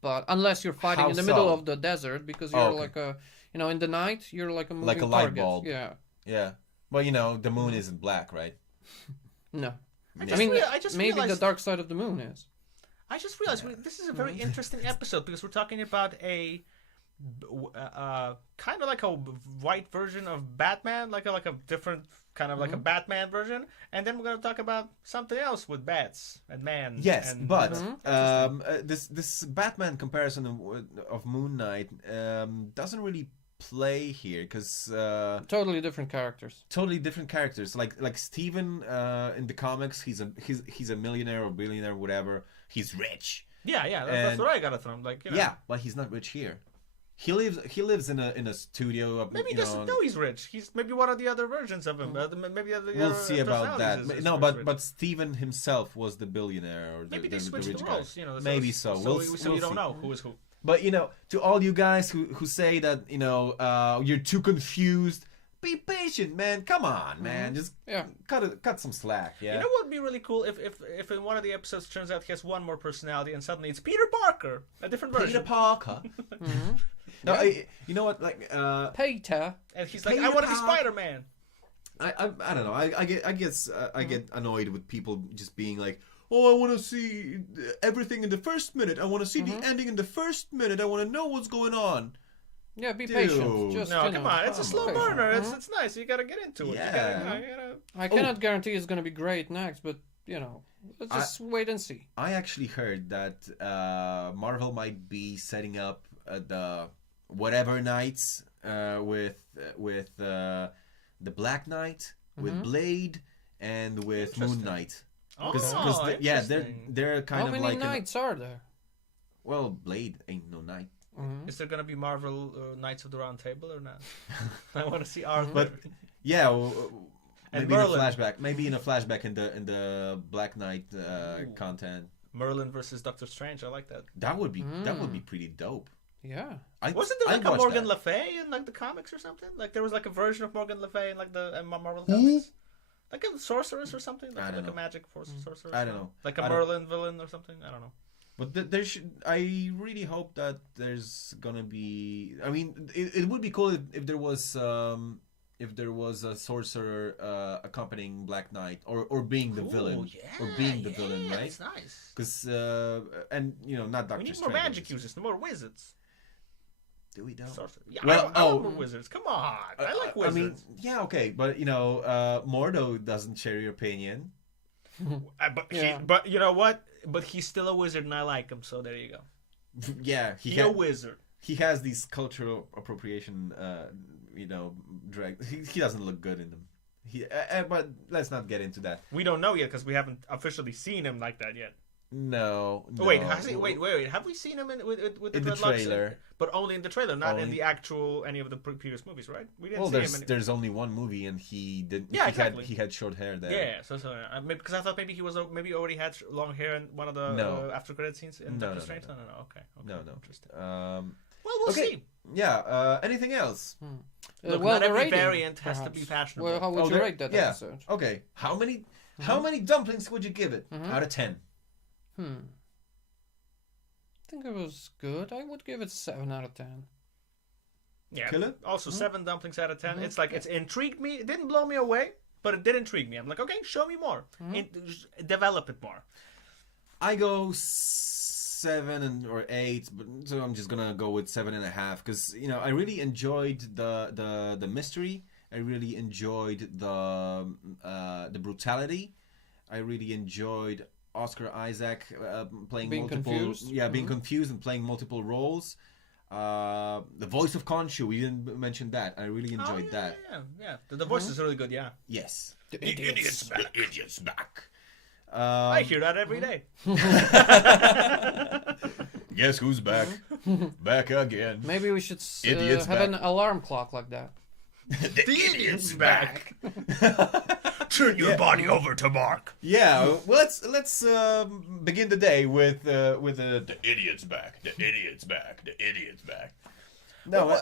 but unless you're fighting in the middle of the desert, because you're like a, in the night you're like a moving like a light target. bulb. Yeah. Yeah. Well, the moon isn't black, right? No. I just maybe realized, the dark side of the moon is. I just realized this is a very interesting episode because we're talking about a kind of like a white version of Batman, like a different kind of like a Batman version, and then we're going to talk about something else with bats and man. Yes, but this Batman comparison of Moon Knight doesn't really play here because totally different characters. Like Steven in the comics, he's a millionaire or billionaire, whatever. He's rich. Yeah, that's what I got it from. Yeah, but he's not rich here. He lives in a studio. Maybe he doesn't know he's rich. He's maybe one of the other versions of him. Maybe we'll see about that. No, but Steven himself was the billionaire or maybe the switched rich the guy. roles. Maybe so. So we'll you don't see. know who is who. But to all you guys who say that you're too confused, be patient, man. Come on, man. Just cut some slack. Yeah. You know what would be really cool if in one of the episodes turns out he has one more personality and suddenly it's Peter Parker, a different version. Peter Parker. No, you know what? Like Peter, and he's like, I want to be Spider-Man. I don't know. I guess I get annoyed with people just being like, oh, I want to see everything in the first minute. I want to see the ending in the first minute. I want to know what's going on. Yeah, be patient. Just, come on. It's a slow burner. It's nice. You got to get into it. Yeah. You gotta... I cannot guarantee it's going to be great next, but let's just wait and see. I actually heard that Marvel might be setting up the whatever nights with the Black Knight, with Blade, and with Moon Knight. They're kind of like... How many nights are there? Well, Blade ain't no knight. Is there gonna be Marvel Knights of the Round Table or not? I want to see Arthur. But yeah, maybe in a flashback. Maybe in a flashback in the Black Knight content. Merlin versus Doctor Strange. I like that. That would be pretty dope. Yeah. Wasn't there like a Morgan Le Fay in like the comics or something? Like there was like a version of Morgan Le Fay in like the Marvel comics. Like a sorceress or something. Like a magic sorceress. I don't know. Like a Merlin villain or something. I don't know. But I really hope that there's gonna be. I mean, it would be cool if there was a sorcerer accompanying Black Knight or being the villain, or being the villain, right? That's nice. Because and not Doctor Strange. We need more magic users, no more wizards. Do we know? Yeah, well, I want more wizards. Come on, I like wizards. I mean, yeah, okay, but Mordo doesn't share your opinion. But you know what? But he's still a wizard, and I like him. So there you go. Yeah, he's a wizard. He has these cultural appropriation, drag. He doesn't look good in them. But let's not get into that. We don't know yet because we haven't officially seen him like that yet. No. Wait, wait. Have we seen him with the trailer? But only in the trailer, not in the actual any of the previous movies, right? We didn't see him. There's only one movie, and he didn't. Yeah, exactly. He had short hair there. Yeah, so because I thought maybe he already had long hair in one of the after credit scenes in Doctor Strange. No. Okay. No. Interesting. Well, we'll see. Yeah. Anything else? Look, not every variant has to be fashionable. Well, how would you rate that episode? Okay. How many dumplings would you give it out of 10? I think it was good. I would give it 7 out of 10. Yeah. Also, 7 dumplings out of 10. It's like it's intrigued me. It didn't blow me away, but it did intrigue me. I'm like, okay, show me more. Develop it more. I go 7 or 8, but so I'm just gonna go with 7.5 because I really enjoyed the mystery. I really enjoyed the brutality. I really enjoyed Oscar Isaac playing being confused. Being confused and playing multiple roles. The voice of Khonshu, we didn't mention that. I really enjoyed that. Yeah. The voice is really good. Yeah. Yes. The idiot's back. The idiot's back. I hear that every day. Guess who's back? Back again. Maybe we should have an alarm clock like that. The idiot's back. Turn your body over to Mark. Yeah, well, let's begin the day with the idiot's back. The idiot's back. The idiot's back. No,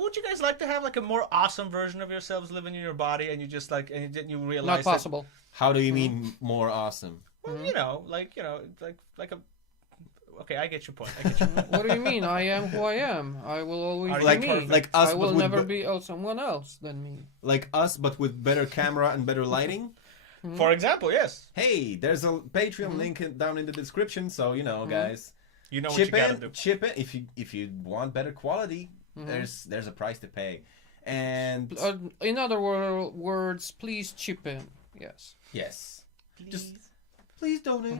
would you guys like to have like a more awesome version of yourselves living in your body, and you just you realize not possible? How do you mean more awesome? Well, like a. Okay, I get your point. What do you mean? I am who I am. I will always be me. Like us, I will never be someone else than me. Like us, but with better camera and better lighting. For example, yes. Hey, there's a Patreon link down in the description, so guys. You know what you gotta do. Chip in if you want better quality. There's a price to pay, and in other words, please chip in. Yes. Please donate.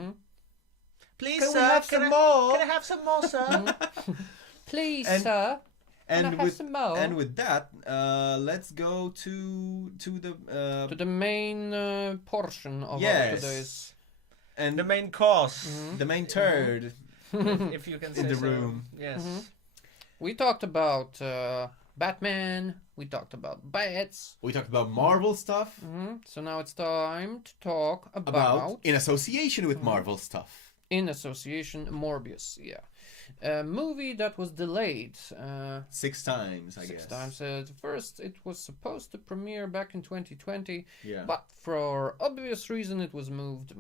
Please, can sir, we have some more? Can I have some more, sir? Please, sir. And can I have some more? And with that, let's go to the main portion of today's. And the main course, the main turd, if you can say in the so. room. Yes. We talked about Batman. We talked about bats. We talked about Marvel stuff. So now it's time to talk about in association with Marvel stuff. In association, Morbius, a movie that was delayed 6 times, I guess. 6 times. First, it was supposed to premiere back in 2020, but for obvious reason, it was moved.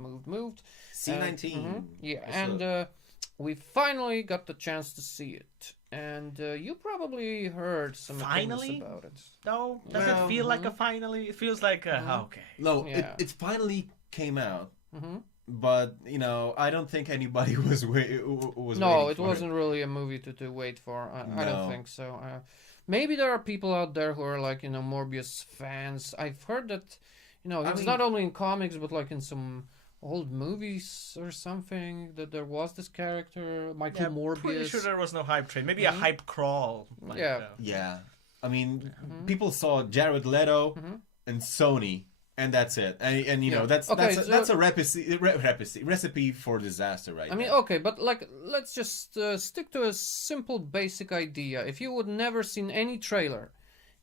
C-19. And we finally got the chance to see it. And you probably heard some opinions about it. No, does it feel like a finally? It feels like okay. No, it finally came out. But I don't think anybody was waiting. No, it wasn't really a movie to wait for. I don't think so. Maybe there are people out there who are like Morbius fans. I've heard that it's not only in comics but like in some old movies or something that there was this character, Michael Morbius. Pretty sure there was no hype train. Maybe a hype crawl. Like, yeah. I mean, people saw Jared Leto and Sony, and that's it. And you know, that's a recipe for disaster, right? I mean, there. okay, but like, let's just stick to a simple, basic idea. If you would never seen any trailer,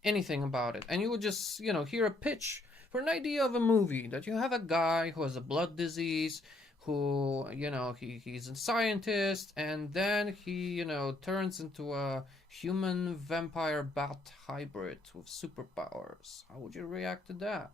anything about it, and you would just, you know, hear a pitch for an idea of a movie, that you have a guy who has a blood disease, who, you know, he's a scientist, and then he, you know, turns into a human vampire bat hybrid with superpowers. How would you react to that?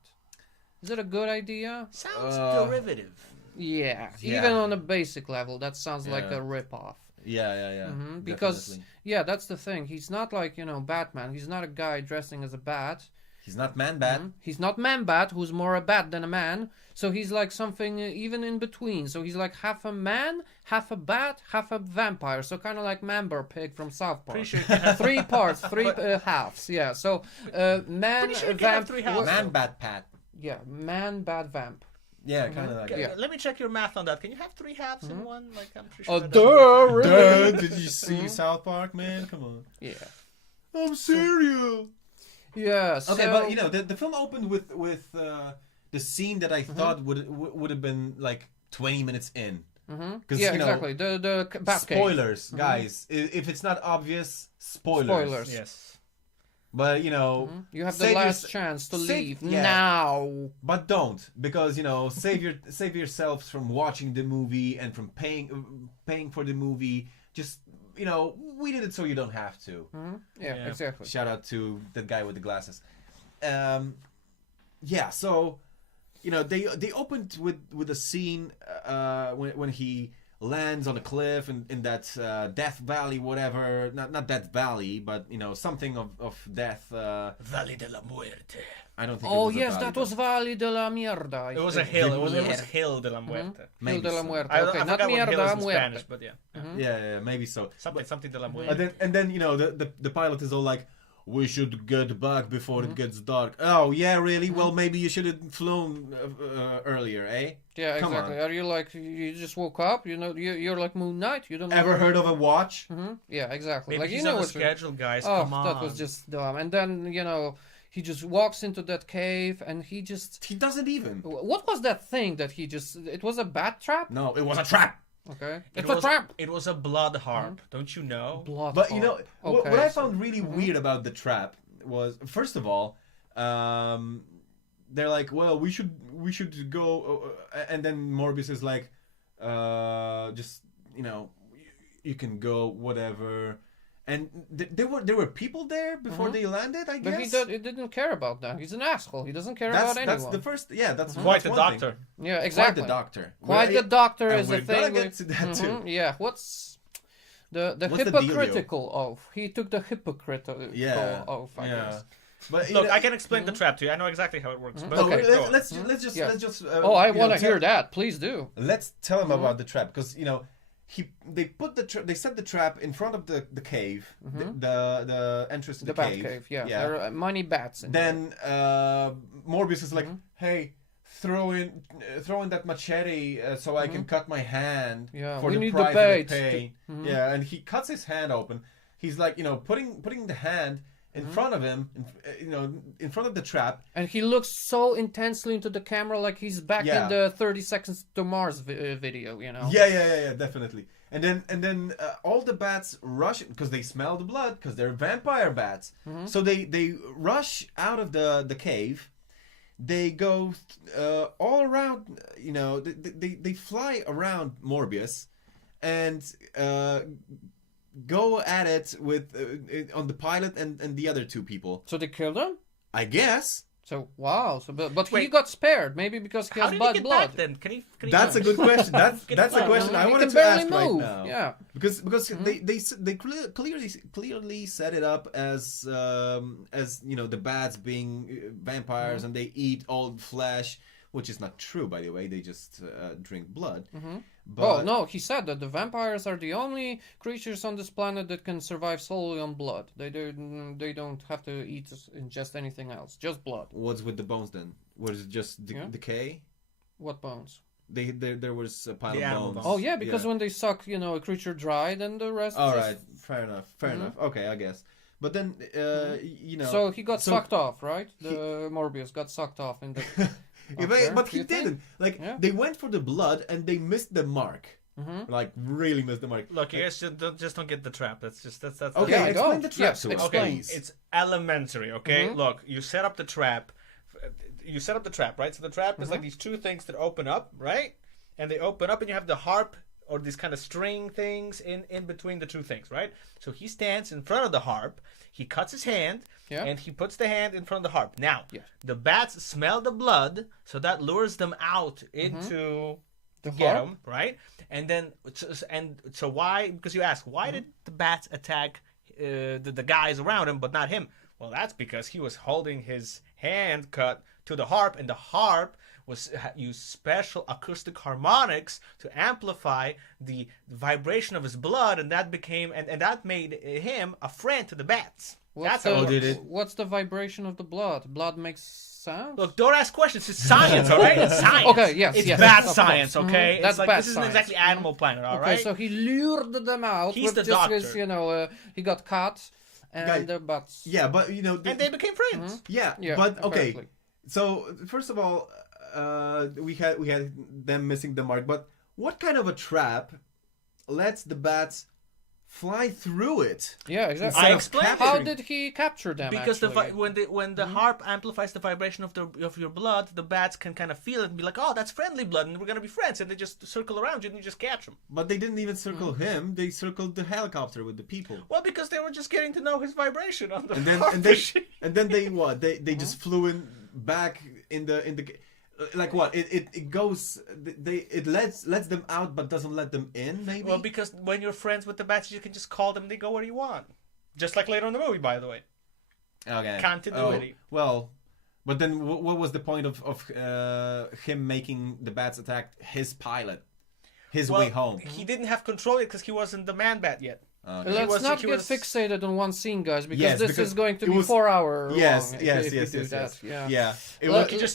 Is it a good idea? Sounds derivative. Yeah, even on a basic level, that sounds like a ripoff. Yeah. Because, that's the thing. He's not like, you know, Batman. He's not a guy dressing as a bat. He's not Man-Bat. He's not Man-Bat, who's more a bat than a man. So he's like something even in between. So he's like half a man, half a bat, half a vampire. So kind of like Pig from South Park. Pretty sure 3 parts, 3 halves. Yeah, so man, vamp... Man-Bat-Pat. Yeah, man-bat vamp. Yeah, kind of like that. Yeah. Let me check your math on that. Can you have 3 halves in one? Like, I'm pretty Oh, sure really? Did you see South Park, man? Come on. Yeah. I'm serious. Yeah. So... Okay, but you know, the film opened with the scene that I thought would have been like 20 minutes in. Yeah, exactly. The bat spoilers, guys. If it's not obvious, spoilers. Yes. But you know, you have the last chance to leave now. But don't, because you know, save yourselves from watching the movie and from paying for the movie. Just, you know, we did it so you don't have to. Yeah, exactly. Shout out to the guy with the glasses. Yeah, so you know, they opened with a scene when he lands on a cliff in that Death Valley, whatever. Not Death Valley, but you know, something of death. Valley de la Muerte. I don't think. Oh, it was yes, a valley, that was Valley de la Mierda. It was a hill. It was Hill de la Muerte. Hill de la Muerte. I Okay, not forgot what hill Mierda, is in Muerte. Spanish, but yeah. Yeah, maybe so. Something de la Muerte. And then you know, the pilot is all like, we should get back before it gets dark. Oh, yeah, really? Well, maybe you should have flown earlier, eh? Yeah, exactly. Are you like, you just woke up? You know, you're like Moon Knight. You don't know. Ever heard of a watch? Yeah, exactly. Maybe like, he's you know on the what schedule, guys. Oh, Come on. that was just dumb. And then, you know, he just walks into that cave and he doesn't even. What was that thing that he just... It was a bat trap? No, it was a trap. Okay. It was a trap. It was a blood harp. Don't you know? Blood But harp. you know, Okay, what I found really weird about the trap was, first of all, they're like, well, we should go, and then Morbius is like, just, you know, you can go, whatever. And there were people there before they landed, I guess. But he didn't care about that. He's an asshole. He doesn't care about anyone. That's the first. Yeah, that's quite the one doctor. Thing. Yeah, exactly. Quite the doctor. Quite the doctor is the thing. We're gonna get to that too. Yeah. What's the What's hypocritical oath? He took the hypocritical oath, I guess. But look, I can explain the trap to you. I know exactly how it works. But Okay. Let's just. I want to hear that. Please do. Let's tell him about the trap, because you know. They set the trap in front of the cave, the entrance to the cave. Bat cave, yeah. There are many bats in then Morbius is like, hey, throw in that machete so I can cut my hand for the price of the pay. Yeah, and he cuts his hand open. He's like, you know, putting the hand in front of him, you know, in front of the trap. And he looks so intensely into the camera, like he's back in the 30 Seconds to Mars video, you know. Yeah, definitely. And then all the bats rush because they smell the blood, because they're vampire bats. So they rush out of the cave. They go all around, you know. They fly around Morbius, and go at it with on the pilot and the other 2 people. So they killed him? I guess. So wow. So but he got spared, maybe because he has bad get blood. Back, then? Can he That's a good question. That's a question I wanted to ask right now. Yeah. Because they clearly set it up as you know, the bats being vampires and they eat all flesh, which is not true, by the way. They just drink blood. But no, he said that the vampires are the only creatures on this planet that can survive solely on blood. They don't have to eat ingest anything else, just blood. What's with the bones then? Was it just decay? What bones? there was a pile The of animal bones. bones. Oh yeah, because when they suck, a creature dry, then the rest. All just... right, fair enough. Okay, I guess. But then, So he got sucked off, right? The Morbius got sucked off in the. But he didn't. Like they went for the blood and they missed the mark. Like really missed the mark. Look, you guys just don't get the trap. That's Okay. Yeah, Explain the trap yes, to us, okay. please. It's elementary. Okay, look, you set up the trap. Right? So the trap is like these two things that open up, right? And they open up, and you have the harp or these kind of string things in between the two things, right? So he stands in front of the harp. He cuts his hand, and he puts the hand in front of the harp. Now, the bats smell the blood, so that lures them out into the get harp? them, right? And then, so why? Because you ask, why did the bats attack the guys around him, but not him? Well, that's because he was holding his hand cut to the harp, and the harp used special acoustic harmonics to amplify the vibration of his blood, and that became and that made him a friend to the bats. That's how it works. What's the vibration of the blood? Blood makes sounds. Look, don't ask questions. It's science, all right? It's science. Okay, yes, it's yes, bad of science, course. okay? That's it's like bad this isn't science. exactly Animal Planet, all right? Okay, so he lured them out. He's with the just doctor. his, he got cut, and but Yeah, but and they became friends. Yeah, but okay. So first of all, we had them missing the mark. But what kind of a trap lets the bats fly through it? Yeah, exactly. I explained. How did he capture them? Because when the harp amplifies the vibration of your blood, the bats can kind of feel it and be like, oh, that's friendly blood, and we're gonna be friends, and they just circle around you and you just catch them. But they didn't even circle him; they circled the helicopter with the people. Well, because they were just getting to know his vibration on the and then they what? They just flew in back in the. Like what? It goes. It lets them out, but doesn't let them in. Maybe. Well, because when you're friends with the bats, you can just call them. They go where you want. Just like later in the movie, by the way. Okay. Continuity. Well, but then what was the point of him making the bats attack his pilot, his way home? He didn't have control of it because he wasn't the man bat yet. Let's not get fixated on one scene, guys, because this is going to be 4 hours long. Yes.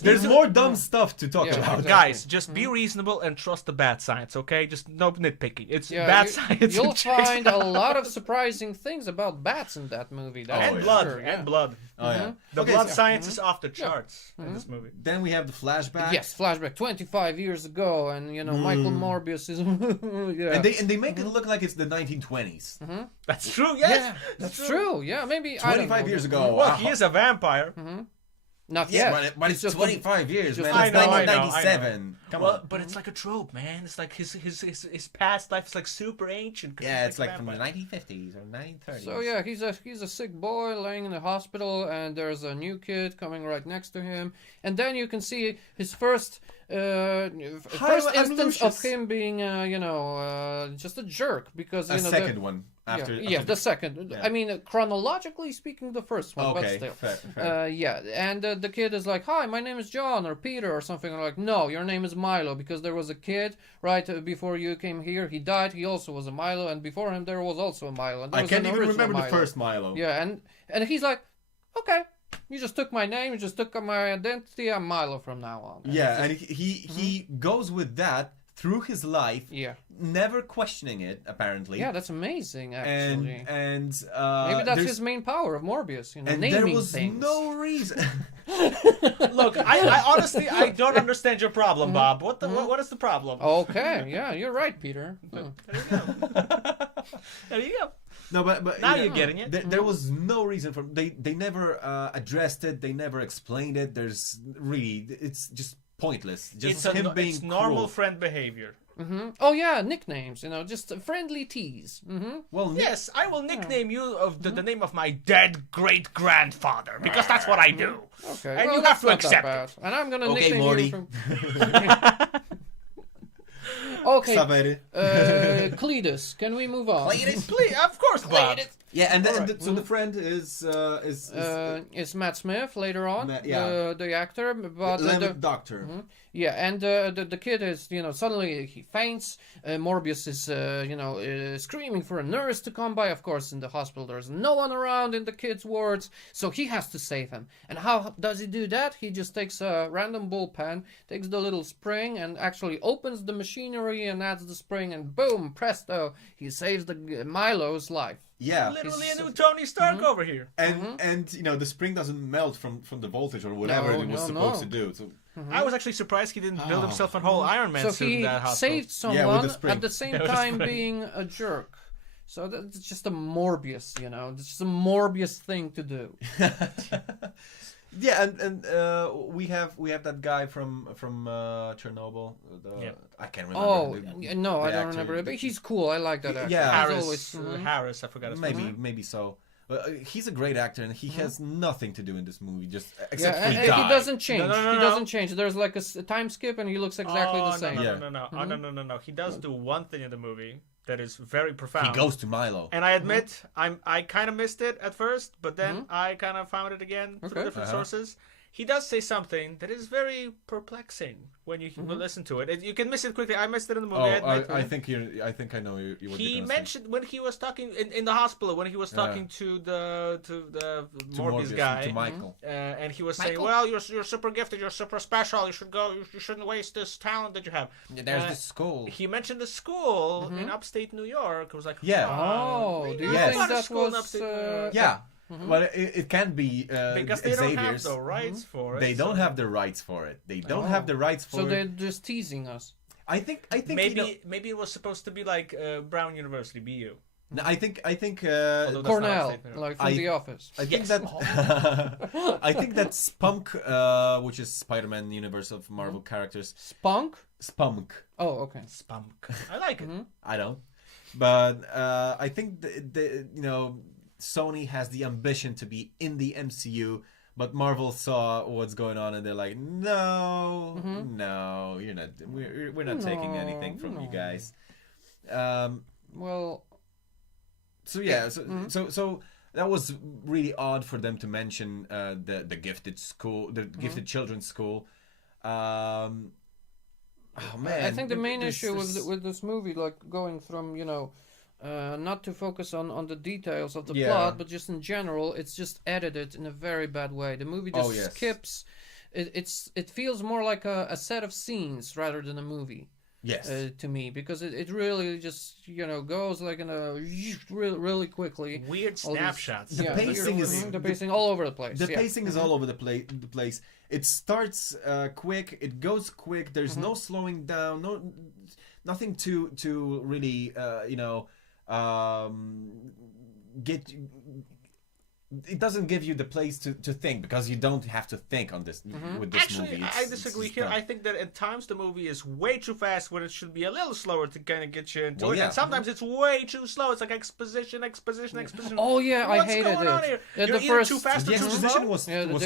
There's more dumb stuff to talk about. Exactly. Guys, just be reasonable and trust the bad science, okay? Just no nitpicking. It's bad science. You'll find a lot of surprising things about bats in that movie. And blood. Oh yeah. The blood science is off the charts in this movie. Then we have the flashback. Yes, flashback 25 years ago, and Michael Morbius is. And they make it look like it's the 1920s. That's true. Yes, yeah, that's true. Yeah, maybe 25 years ago. Well, he is a vampire. Not yet. But it's just 25 years, man. I It's know, 1997. Come on. But it's like a trope, man. It's like his past life is like super ancient. Yeah, it's like from the 1950s or 1930s. So yeah, he's a sick boy laying in the hospital, and there's a new kid coming right next to him, and then you can see his first instance of him being just a jerk, because the second one. The second. Yeah. I mean, chronologically speaking, the first one, but still. Fair. And the kid is like, "Hi, my name is John or Peter or something." I'm like, "No, your name is Milo, because there was a kid right before you came here. He died. He also was a Milo, and before him there was also a Milo." And I can't even remember the first Milo. Yeah, and he's like, "Okay, you just took my name, you just took my identity. I'm Milo from now on." And he goes with that through his life, never questioning it, apparently. Yeah, that's amazing, actually. And maybe that's his main power of Morbius, and naming there was things. no reason. Look, I honestly don't understand your problem, Bob. What is the problem? Okay, yeah, you're right, Peter. There you go. There you go. No, but now you're getting it. There was no reason for they never addressed it. They never explained it. It's just pointless. Just it's normal friend behavior. Oh yeah, nicknames. Just a friendly tease. Well, yes, I will nickname you of the name of my dead great grandfather, because that's what I do. Okay, and you have to accept it. And I'm gonna nickname Morty. You from... Okay, Cletus, can we move on? Cletus, please, of course, Bob. Yeah, and Alright. so the friend is Matt Smith later on, the actor, but the doctor. Yeah, and the kid is, suddenly he faints. Morbius is, screaming for a nurse to come by. Of course, in the hospital there's no one around in the kid's wards, so he has to save him. And how does he do that? He just takes a random bullpen, takes the little spring, and actually opens the machinery and adds the spring, and boom, presto, he saves the Milo's life. Yeah, literally a new Tony Stark over here. And the spring doesn't melt from the voltage or whatever it was supposed to do. So I was actually surprised he didn't build himself a whole Iron Man suit in that hospital. So he saved someone with the at the same time being a jerk. So that's just a Morbius, it's just a Morbius thing to do. Yeah, and we have that guy from Chernobyl. I can't remember. Oh no, I don't remember it, but he's cool. I like that actor. Yeah, Harris. I forgot his name. Maybe so. He's a great actor, and he has nothing to do in this movie, just except for he die. doesn't change. No. He doesn't change. There's like a time skip, and he looks exactly the same. No. He does do one thing in the movie that is very profound. He goes to Milo, and I admit I kind of missed it at first, but then I kind of found it again through different sources. He does say something that is very perplexing when you listen to it. You can miss it quickly. I missed it in the movie. I think I know you. He mentioned when he was talking in the hospital when he was talking to the Morbius guy, to Michael, and he was saying, "Well, you're super gifted. You're super special. You should go. You shouldn't waste this talent that you have." There's this school. He mentioned the school in upstate New York. It was like, do you think that was? Yeah. But it can't be because they don't have the rights for it. They don't have the rights for it. They don't have the rights for it. So they're just teasing us. I think maybe it was supposed to be like Brown University, BU. No, I think Cornell, like from The Office. I think that I think that Spunk, which is Spider-Man universe of Marvel characters. Spunk. Oh, okay. Spunk. I like it. I don't, but I think Sony has the ambition to be in the MCU, but Marvel saw what's going on and they're like, no, you're not. We're not taking anything from you guys. Well. So yeah, so that was really odd for them to mention the gifted school, the gifted children's school. Oh man, I think the main issue with this movie, like going from not to focus on the details of the plot, but just in general, it's just edited in a very bad way. The movie just skips. It feels more like a set of scenes rather than a movie. Yes. To me, because it really just goes like in a really quickly. Weird snapshots. The pacing is the pacing all over the place. The pacing is all over the place. It starts quick. It goes quick. There's no slowing down. Nothing to really get. It doesn't give you the place to think, because you don't have to think on this with this movie. I disagree here. I think that at times the movie is way too fast when it should be a little slower to kind of get you into it. And sometimes it's way too slow. It's like exposition. Oh yeah, I hated it. What's going on here? The first too fast or too exposition slow? was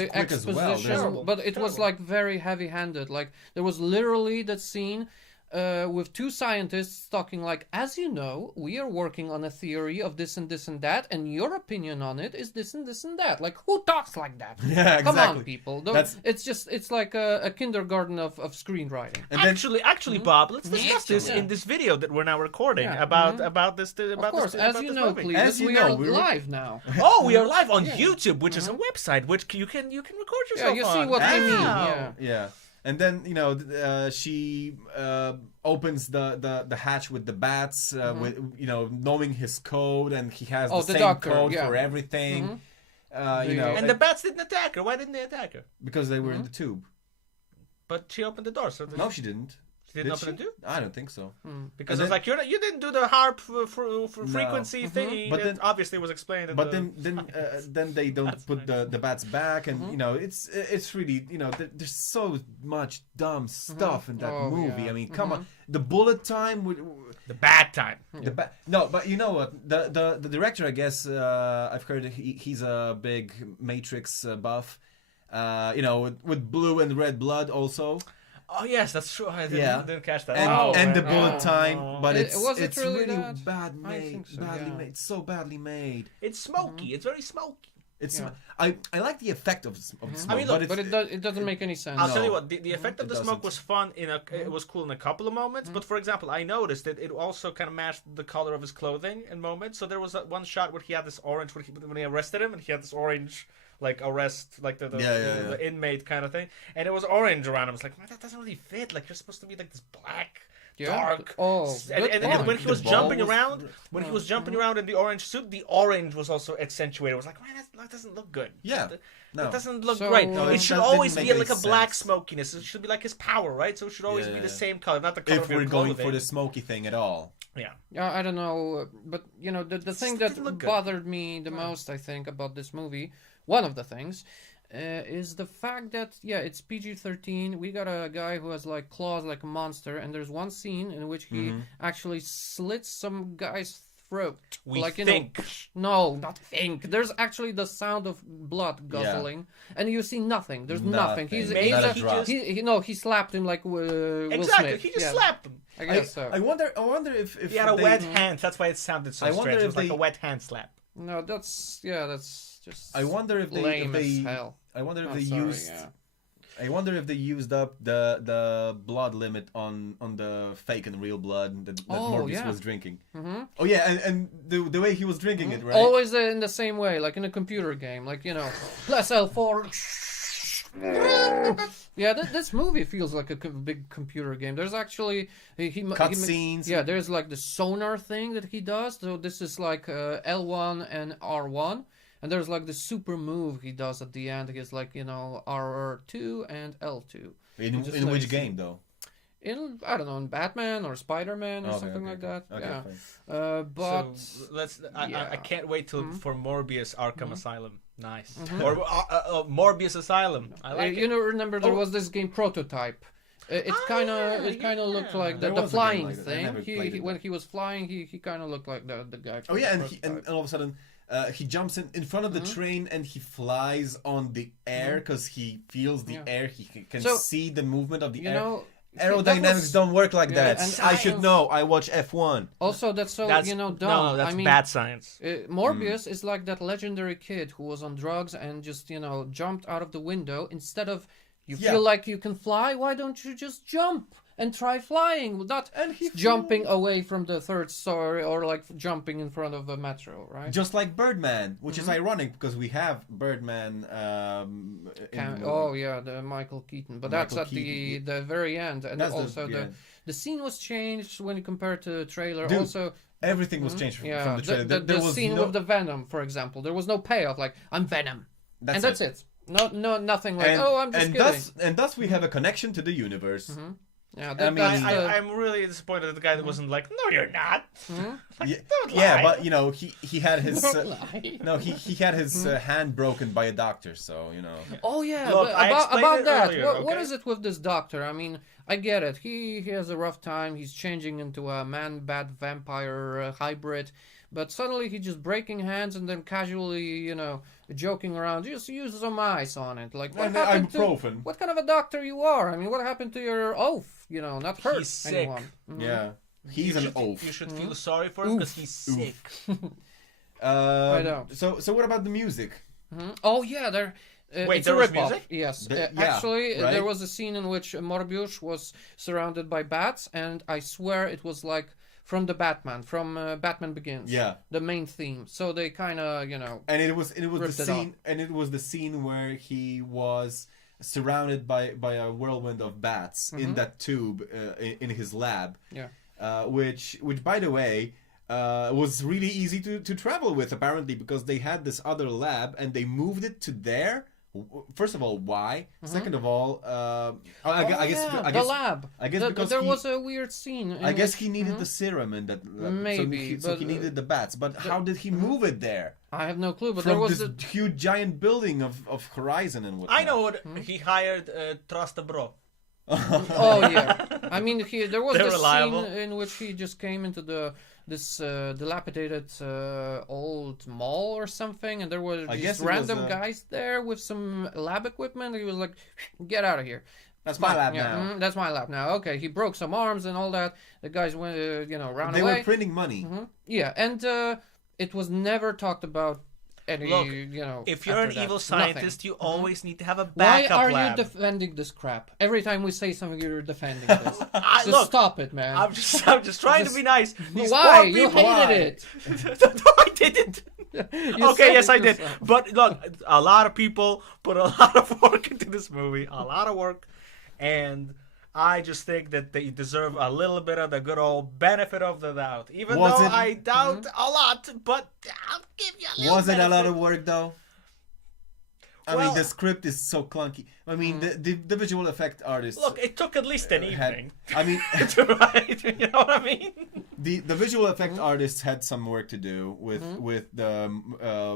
quick as well. But it was like very heavy-handed. Like there was literally that scene with two scientists talking like, as you know, we are working on a theory of this and this and that, and your opinion on it is this and this and that. Like, who talks like that? Yeah, exactly. Come on, people. It's like a kindergarten of screenwriting. And actually, Bob, let's discuss this in this video that we're now recording about this. Of course, as you know, Cletus, we are live now. Oh, we are live on YouTube, which is a website which you can record yourself on. Yeah, you see what we mean. Yeah. And then she opens the hatch with the bats, with knowing his code, and he has the same code for everything. And the bats didn't attack her. Why didn't they attack her? Because they were in the tube. But she opened the door. So no, she didn't. She didn't open the tube? I don't think so. Because it's like you didn't do the harp frequency thingy. But then obviously was explained. But then they don't put the bats back, and it's really there's so much dumb stuff in that movie. I mean, come on, the bullet time the bad time. No, but you know what? The director, I guess, I've heard he's a big Matrix buff. With blue and red blood also. Oh yes, that's true. I didn't catch that. And the bullet time, but it's really bad made, so, badly made, so badly made. It's smoky. It's very smoky. I like the effect of the smoke. I mean, look, but it doesn't make any sense. I'll tell you what, the effect of the smoke was fun. It was cool in a couple of moments. But for example, I noticed that it also kind of matched the color of his clothing in moments. So there was one shot where he had this orange when he arrested him, and he had this orange like arrest, like the inmate kind of thing, and it was orange around him. It's like, man, that doesn't really fit. Like, you're supposed to be like this black. Dark. And when he was jumping around, he was jumping around in the orange suit, the orange was also accentuated. It was like, man, that doesn't look good. Yeah. It doesn't look great. No, it should always be like a black smokiness. It should be like his power, right? So it should always be the same color, not the color of your clothing. If we're going for the smoky thing at all. Yeah. I don't know, but you know, the thing that bothered me the most, I think, about this movie, one of the things, is the fact that it's PG-13. We got a guy who has like claws like a monster, and there's one scene in which he actually slits some guy's throat. No, not think. There's actually the sound of blood guzzling, and you see nothing. There's nothing. He slapped him like Will Smith. He just slapped him. I guess so. I wonder if he had a wet hand. That's why it sounded so strange. It was like a wet hand slap. No, that's just. I wonder if lame as hell. I wonder if I wonder if they used up the blood limit on the fake and real blood that Morbius was drinking. Mm-hmm. Oh yeah, and the way he was drinking it, right? Always in the same way, like in a computer game, like plus L4. This movie feels like a big computer game. There's actually cutscenes. There's like the sonar thing that he does. So this is like L1 and R1. And there's like the super move he does at the end. He's like, R2 and L2. In which game, though? I don't know, in Batman or Spider-Man or something like that. Okay, but so I can't wait for Morbius Arkham Asylum. Nice. Or Morbius Asylum. I like it. Remember there was this game Prototype. It kind of looked like the flying thing. When he was flying, he kind of looked like the guy. Oh yeah, and all of a sudden. He jumps in front of the train and he flies on the air because he feels the air. He can see the movement of the air. Aerodynamics don't work like that. I should know. I watch F1. Also, that's dumb. No, that's bad science. Morbius is like that legendary kid who was on drugs and just, jumped out of the window. Instead of, feel like you can fly, why don't you just jump? And try flying, not jumping away from the third story or like jumping in front of a metro, right? Just like Birdman, which is ironic because we have Birdman. The Michael Keaton, but that's at the very end, and that's also the scene was changed when you compare to the trailer. Dude, also, everything was changed from the trailer. The scene with the Venom, for example, there was no payoff. Like I'm Venom, that's it. No, nothing like I'm just kidding. Thus we have a connection to the universe. Mm-hmm. Yeah, I'm really disappointed that the guy that wasn't like, no, you're not. Don't lie. Yeah, but he had his he had his hand broken by a doctor, so Oh yeah, look, about that. Earlier, what is it with this doctor? I mean, I get it. He has a rough time. He's changing into a man-bat vampire hybrid. But suddenly he's just breaking hands and then casually, joking around. Just use some ice on it. Like, what happened what kind of a doctor you are? I mean, what happened to your oath? Not hurt anyone. Mm-hmm. Yeah, he's an oaf. You should feel sorry for him because he's sick. I know. So what about the music? Mm-hmm. Oh yeah, there. Wait, there was music? Yes. Actually, there was a scene in which Morbius was surrounded by bats, and I swear it was like from Batman Begins. Yeah. The main theme. So they kind of, And it was the scene where he was surrounded by a whirlwind of bats in that tube in his lab. Yeah. Which by the way was really easy to travel with apparently because they had this other lab and they moved it to there. First of all, why? Second of all, I guess the lab. I guess because there was a weird scene. I guess he needed the serum in that lab. Maybe, so he needed the bats. But how did he move it there? I have no clue. But from there was this huge giant building of Horizon and whatnot. I know what he hired. Trust a bro. Oh yeah, I mean there was this reliable. scene in which he just came into this dilapidated old mall or something, and there were these random guys there with some lab equipment. He was like, "Get out of here!" That's my lab yeah, now. That's my lab now. Okay, he broke some arms and all that. The guys went, ran away. They were printing money. Yeah, and it was never talked about any, Look, you know. if you're an evil scientist, you always need to have a Why backup are lab. you defending this crap? Every time we say something, you're defending this. Just stop it, man. I'm just trying to be nice. These Why? poor You people- hated it. No, I didn't. You Okay, said yes, it I did. yourself. But look, a lot of people put a lot of work into this movie, a lot of work, and I just think that they deserve a little bit of the good old benefit of the doubt. Even though I doubt a lot, but I'll give you a little Was it a lot benefit. of work though? I mean, the script is so clunky. I mean, the visual effect artists. Look, it took at least an evening. I mean, to write, you know what I mean? the visual effect artists had some work to do with the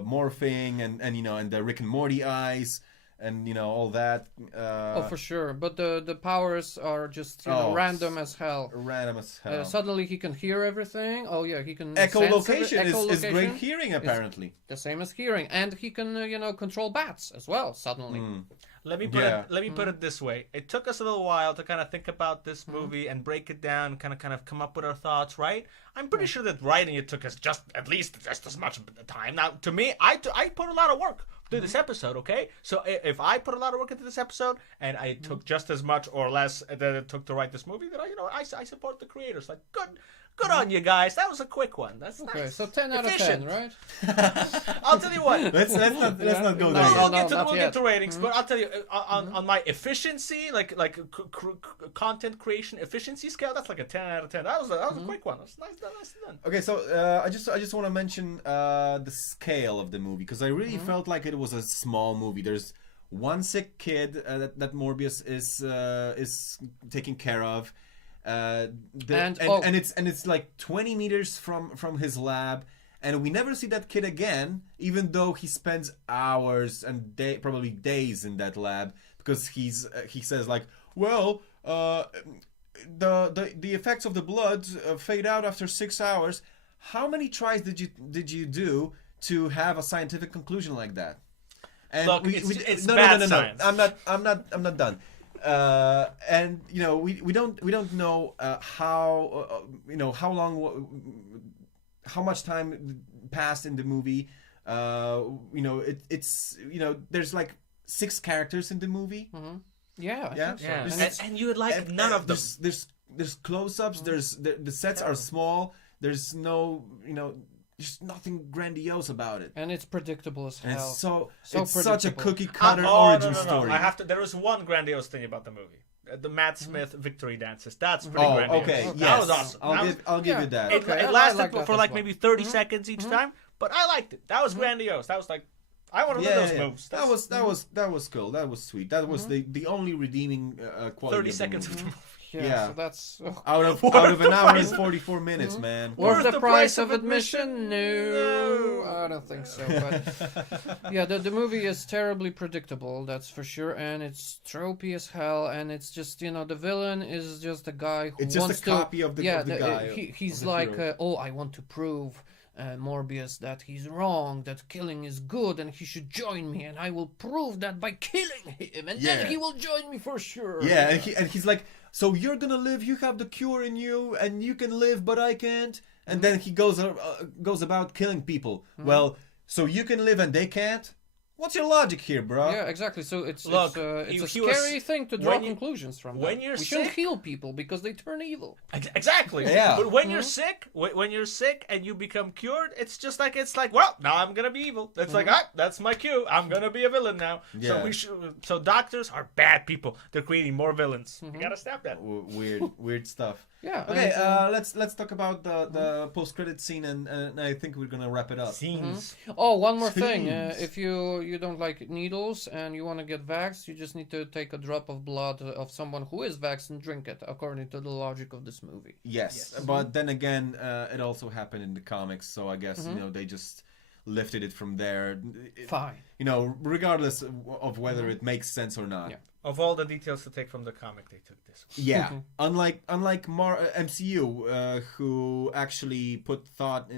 morphing and you know, and the Rick and Morty eyes and you know all that. For sure. But the powers are just random as hell. Random as hell. Suddenly he can hear everything. Oh yeah, he can. Echolocation is great hearing apparently. The same as hearing, and he can control bats as well. Suddenly. Let me put it this way. It took us a little while to kind of think about this movie and break it down, kind of come up with our thoughts, right? I'm pretty sure that writing it took us at least as much time. Now, to me, I put a lot of work through this episode, okay? So if I put a lot of work into this episode and I took just as much or less that it took to write this movie, then I support the creators. Like, good on you guys. That was a quick one. That's okay. Nice. So 10 out of 10, right? I'll tell you what. Let's not go there. We'll get to ratings, but I'll tell you on my efficiency, like content creation efficiency scale, that's like a 10 out of 10. That was a quick one. That's nice done. Okay, so I just want to mention the scale of the movie because I really felt like it was a small movie. There's one sick kid that Morbius is taking care of. And it's like 20 meters from his lab, and we never see that kid again, even though he spends hours and probably days in that lab because he says like, well, the effects of the blood fade out after 6 hours. How many tries did you do to have a scientific conclusion like that? And look, it's no, bad no. science. I'm not done. And you know we don't know how how long, how much time passed in the movie. It's there's like 6 characters in the movie. Yeah. And you would like none of them. There's close-ups. The sets are small. There's no there's nothing grandiose about it. And it's predictable as hell. And it's such a cookie cutter origin story. I have to. There was one grandiose thing about the movie: the Matt Smith victory dances. That's pretty grandiose. Okay, That yes, was awesome. I'll give you that. It lasted for like maybe 30 seconds each time, but I liked it. That was grandiose. That was like, I want to do those moves. That was cool. That was sweet. That was the only redeeming quality. 30 seconds of the movie. Yeah. So that's out of an hour and 44 minutes, man. Worth the price of admission? No, I don't think so. But yeah, the movie is terribly predictable, that's for sure, and it's tropey as hell. And it's just the villain is just a guy who it's wants just a copy of the guy. He's like, I want to prove Morbius that he's wrong, that killing is good, and he should join me, and I will prove that by killing him, and then he will join me for sure. Yeah, and he's like, so you're gonna live, you have the cure in you, and you can live, but I can't. And then he goes about killing people. Well, so you can live and they can't? What's your logic here, bro? Yeah, exactly. So it's a he scary was- thing to draw when you- conclusions from. when that. you're we shouldn't sick- heal people because they turn evil. Exactly. Yeah. But when you're sick, when you're sick and you become cured, it's like, well, now I'm gonna be evil. It's like, that's my cue. I'm gonna be a villain now. Yeah. So doctors are bad people. They're creating more villains. You gotta stop that. Weird stuff. Yeah. Okay, let's talk about the post-credit scene, and I think we're gonna wrap it up. Scenes. Oh, one more thing. Scenes. If you don't like needles and you want to get vaxxed, you just need to take a drop of blood of someone who is vaxxed and drink it, according to the logic of this movie. Yes, but then again, it also happened in the comics, so I guess they just lifted it from there. Fine. Regardless of whether it makes sense or not. Yeah. Of all the details to take from the comic, they took this one. Yeah, unlike MCU, who actually put thought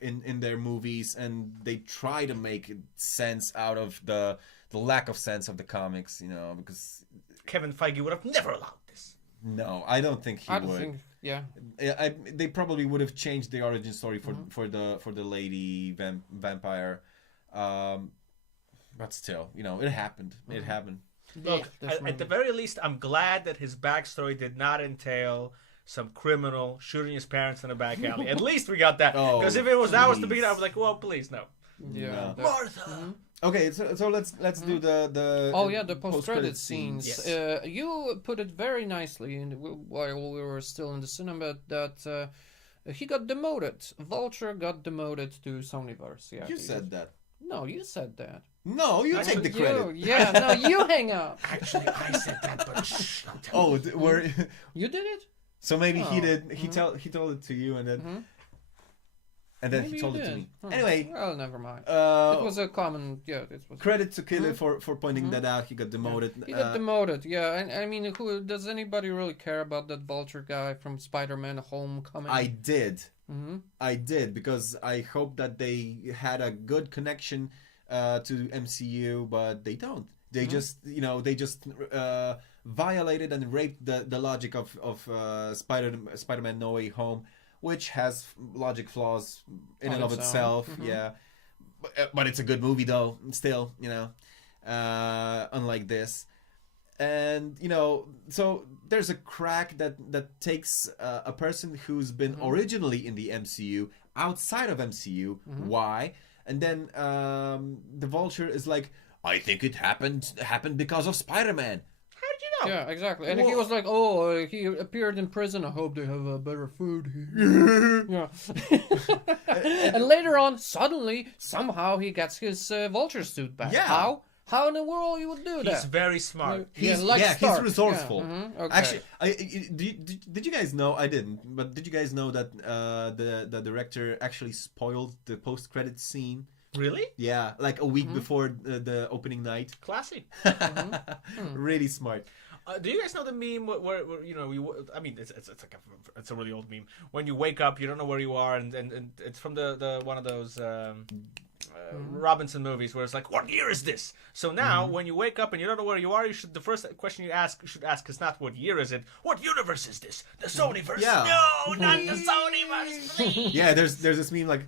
in their movies, and they try to make sense out of the lack of sense of the comics, because Kevin Feige would have never allowed this. No, I don't think he would. Think, yeah. They probably would have changed the origin story for the lady vampire, but still, it happened. It happened. Look, at the very least, I'm glad that his backstory did not entail some criminal shooting his parents in a back alley. At least we got that. Because if it was that was the beat, I was like, well, please, no. Yeah. Martha! Okay, so let's do the the post-credit scenes. Yes. You put it very nicely while we were still in the cinema that he got demoted. Vulture got demoted to SonyVerse. Yeah, you said that. No, you said that. No, you take the credit. You hang up. Actually, I said that, but shh, don't tell Oh, where you did it? So maybe he did. He told it to you, and then Maybe he told it to me. Huh. Anyway, well, never mind. It was a common. Yeah, it was. Credit to Killer for pointing that out. He got demoted. He got demoted. Yeah, and I mean, who does anybody really care about that Vulture guy from Spider-Man: Homecoming? I did. I did, because I hope that they had a good connection to MCU, but they don't. They just violated and raped the logic of Spider-Man No Way Home, which has logic flaws in and of itself. Yeah, but it's a good movie though. Still, unlike this. And so there's a crack that takes a person who's been originally in the MCU outside of MCU. Why? And then the Vulture is like, I think it happened because of Spider-Man. How did you know? Yeah, exactly. And he was like, "Oh, he appeared in prison. I hope they have better food here." Yeah. And later on, suddenly, somehow, he gets his Vulture suit back. Yeah. How? How in the world you would do that? He's very smart. He's resourceful. Yeah. Okay. Actually, did you guys know? I didn't, but did you guys know that the director actually spoiled the post-credit scene? Really? Yeah, like a week before the opening night. Classy. Really smart. Do you guys know the meme where I mean, it's a really old meme. When you wake up, you don't know where you are, and it's from the one of those Robinson movies where it's like, what year is this? So now, when you wake up and you don't know where you are, the first question you should ask is not what year is it, what universe is this? The SonyVerse? Yeah. No, not the SonyVerse, please. Yeah, there's this meme like,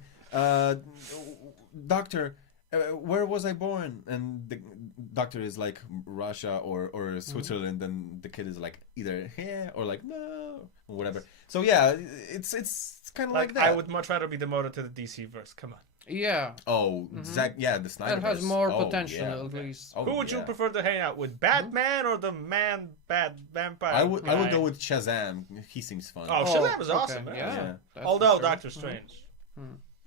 Doctor, where was I born? And the doctor is like Russia or Switzerland, and the kid is like either here or like no or whatever. So yeah, it's kind of like that. I would much rather be demoted to the DC verse. Come on. Yeah. Oh, Zack. Yeah, the Snyder. That has more potential, at least. Oh, who would you prefer to hang out with, Batman or the bad vampire? I would go with Shazam. He seems fun. Oh, Shazam is awesome. Okay. Man. Yeah. Although Doctor Strange.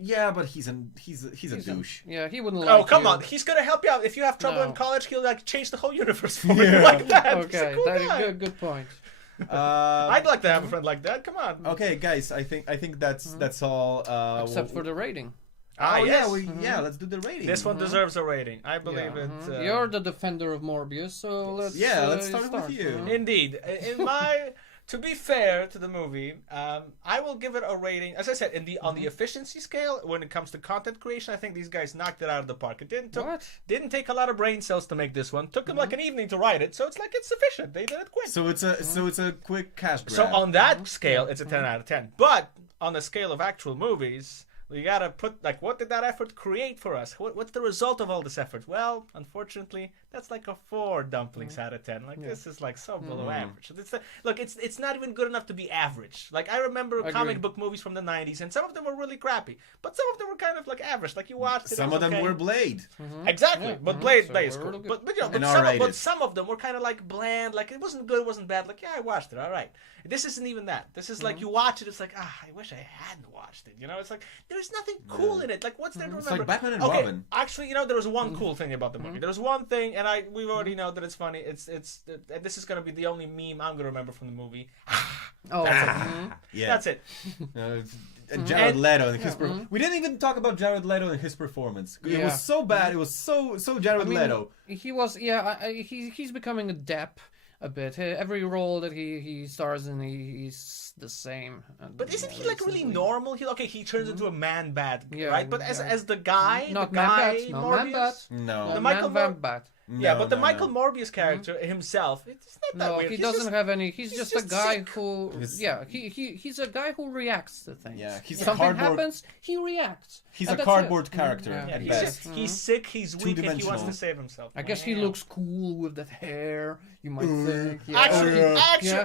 Yeah, but he's a douche. Yeah, he wouldn't Oh, like come you. on. He's going to help you out. If you have trouble No. in college, he'll like change the whole universe for you like that. Okay, He's a cool guy. good point. I'd like to have a friend like that. Come on. Okay, guys, I think that's all. Except for the rating. Yes. Let's do the rating. This one deserves a rating. I believe it. You're the defender of Morbius, so let's start with you. Indeed. To be fair to the movie, I will give it a rating. As I said, on the efficiency scale, when it comes to content creation, I think these guys knocked it out of the park. It didn't take a lot of brain cells to make this one. Took them like an evening to write it, so it's like it's sufficient. They did it quick. So it's a quick cash grab. So on that scale, it's a 10 out of 10. But on the scale of actual movies, you gotta put, like, what did that effort create for us? What's the result of all this effort? Well, unfortunately, that's like a 4 dumplings out of 10. Like, this is like so below average. It's not even good enough to be average. Like, I remember comic book movies from the 90s, and some of them were really crappy, but some of them were kind of like average. Like, you watched it. Some of them were Blade. Exactly, but Blade is cool. Really But some of them were kind of like bland. Like, it wasn't good, it wasn't bad. Like, yeah, I watched it. All right. This isn't even that. This is like you watch it. It's like, I wish I hadn't watched it. It's like there's nothing cool in it. Like, what's there to remember? It's like Batman and Robin. Actually, there was one cool thing about the movie. There was one thing, and we already know that it's funny. It's this is gonna be the only meme I'm gonna remember from the movie. That's it. And Jared Leto and his we didn't even talk about Jared Leto and his performance. It was so bad. It was so Jared Leto. He was he's becoming adept a bit. Every role that he stars in, he's the same. But isn't he like really normal? He turns into a man bat, right? But as the guy, not the guy, Man-Bat, Morbius, no, the Michael Man-Bat. Yeah, but the Michael Morbius character himself, it's not that weird. He doesn't have any. He's just a guy who. He's a guy who reacts to things. Yeah, he's something happens, he reacts. He's a cardboard character. He's sick, he's weak, and he wants to save himself. I guess he looks cool with that hair. You might think. Actually,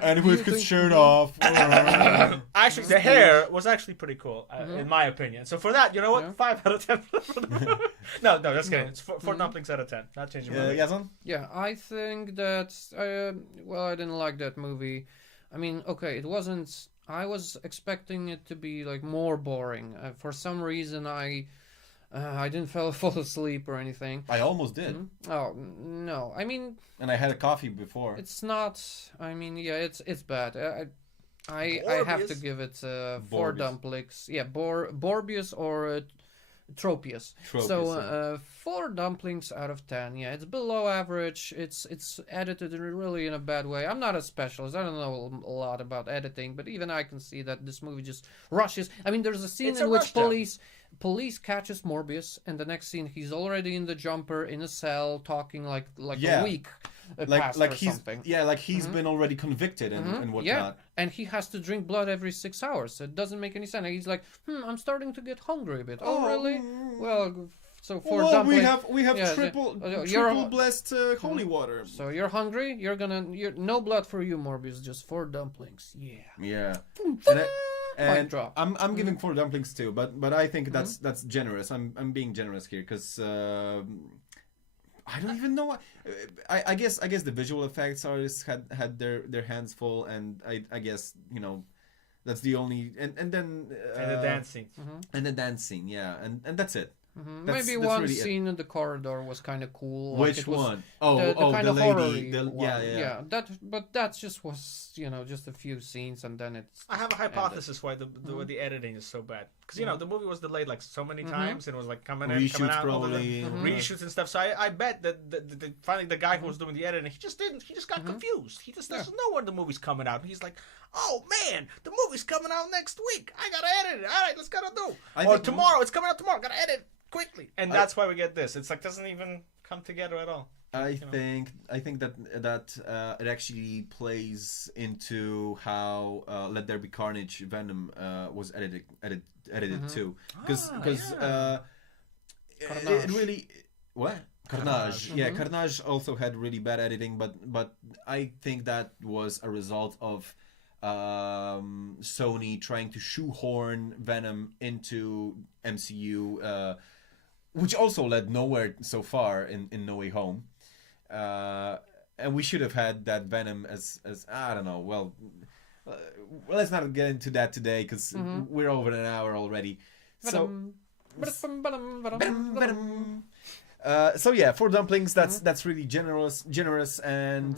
and with his shirt off. Actually, the hair was actually pretty cool, in my opinion. So for that, you know what? 5 out of 10. No, just kidding. It's 4 dumplings out of 10. Not changing my mind. Yeah, I think that. I didn't like that movie. I mean, okay, it wasn't. I was expecting it to be like more boring. For some reason, I didn't fall asleep or anything. I almost did. Oh no! I mean, and I had a coffee before. It's not. I mean, yeah, it's bad. I have to give it 4 dumplings. Yeah, Morbius or Tropius. So 4 dumplings out of 10. Yeah, it's below average. It's edited really in a bad way. I'm not a specialist. I don't know a lot about editing, but even I can see that this movie just rushes. I mean, there's a scene in which police catches Morbius, and the next scene he's already in the jumper in a cell talking like a week. Like he's been already convicted and whatnot. Yeah, and he has to drink blood every 6 hours. It doesn't make any sense. And he's like, I'm starting to get hungry a bit. Oh really? Well, so for dumplings, we have triple blessed holy water. So you're hungry? You're no blood for you, Morbius. Just 4 dumplings. Yeah. And drop. I'm giving 4 dumplings too, but I think that's generous. I'm being generous here because. I don't even know. I guess the visual effects artists had their hands full, and I guess that's the only and then and the dancing and the dancing, and that's it. Maybe one really scene in the corridor was kind of cool. Which one? The lady. Yeah. But that just was just a few scenes, and then it's. I have a hypothesis why the editing is so bad, because the movie was delayed like so many times, and it was like coming out, reshoots and stuff. So I bet that finally the guy who was doing the editing, he just got confused. He just doesn't know when the movie's coming out. He's like, oh man, the movie's coming out next week. I gotta edit it. All right, let's gotta do. Or tomorrow, it's coming out tomorrow. Gotta edit quickly, and that's why we get this. It's like doesn't even come together at all. I think that it actually plays into how Let There Be Carnage Venom was edited too, because it really Carnage. Yeah, Carnage also had really bad editing, but I think that was a result of Sony trying to shoehorn Venom into MCU, which also led nowhere so far in No Way Home. And we should have had that Venom as I don't know. Well, let's not get into that today because we're over an hour already. So yeah, 4 dumplings. That's really generous, and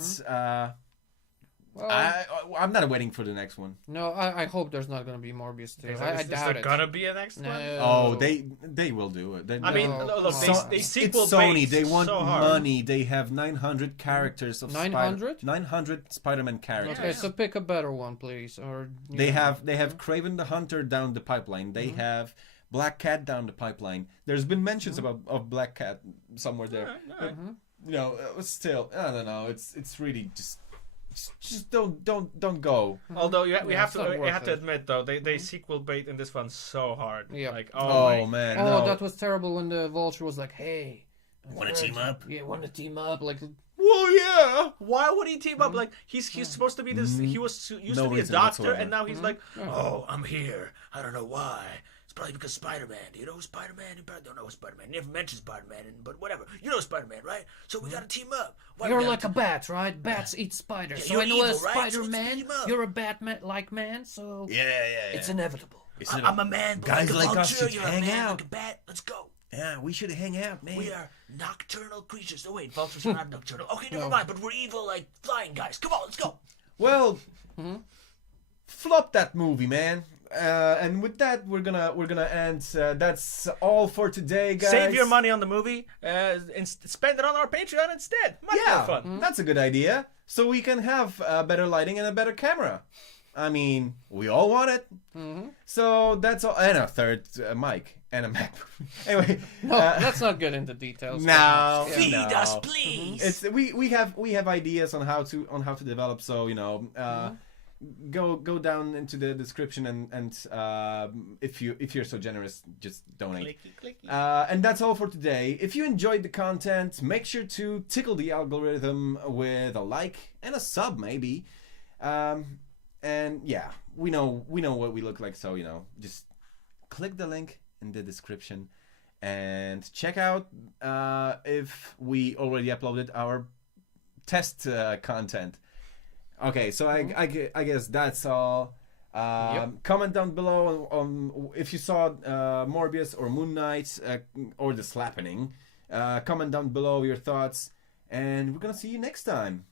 I'm not waiting for the next one. No, I hope there's not going to be Morbius too. I doubt it. Is there going to be a next one? Oh, they will do it. Look, they sequel it's Sony. They want money. They have 900 characters of 900 Spider-Man characters. Okay, so pick a better one, please. Or they have Kraven the Hunter down the pipeline. They have Black Cat down the pipeline. There's been mentions of Black Cat somewhere there. Still, I don't know. It's really just don't go. Although we have to admit though, they sequel bait in this one so hard. Yeah. Like man. Oh, that was terrible when the Vulture was like, "Hey, want to team up?" Yeah, want to team up. Like, well, yeah. Why would he team up? Like he's supposed to be this. He was used to be a doctor, whatsoever. And now he's like, "Oh, I'm here. I don't know why." Probably because Spider-Man. Do you know Spider-Man? You probably don't know Spider-Man. Never mentioned Spider-Man, but whatever. You know Spider-Man, right? So we gotta team up. You're like a bat, right? Bats eat spiders. So I know a Spider-Man. You're a Batman-like man, so it's inevitable. I'm a man, but guys like us should hang out. Like a bat. Let's go. Yeah, we should hang out, man. We are nocturnal creatures. Oh wait, vultures are not nocturnal. Okay, never mind. But we're evil, like flying guys. Come on, let's go. Well, flop that movie, man. And with that, we're gonna end. That's all for today, guys. Save your money on the movie and spend it on our Patreon instead. Much more fun. That's a good idea. So we can have better lighting and a better camera. I mean, we all want it. So that's all. And a third mic. and a MacBook. Anyway, no, let's not get into details. No, feed no. us, please. It's we have ideas on how to develop. So go down into the description and if you're so generous, just donate. Clicky. And that's all for today. If you enjoyed the content, make sure to tickle the algorithm with a like and a sub, maybe. And yeah, we know what we look like, so just click the link in the description and check out if we already uploaded our test content. Okay, so I guess that's all. Comment down below on if you saw Morbius or Moon Knight or the Slappening. Comment down below your thoughts, and we're gonna see you next time.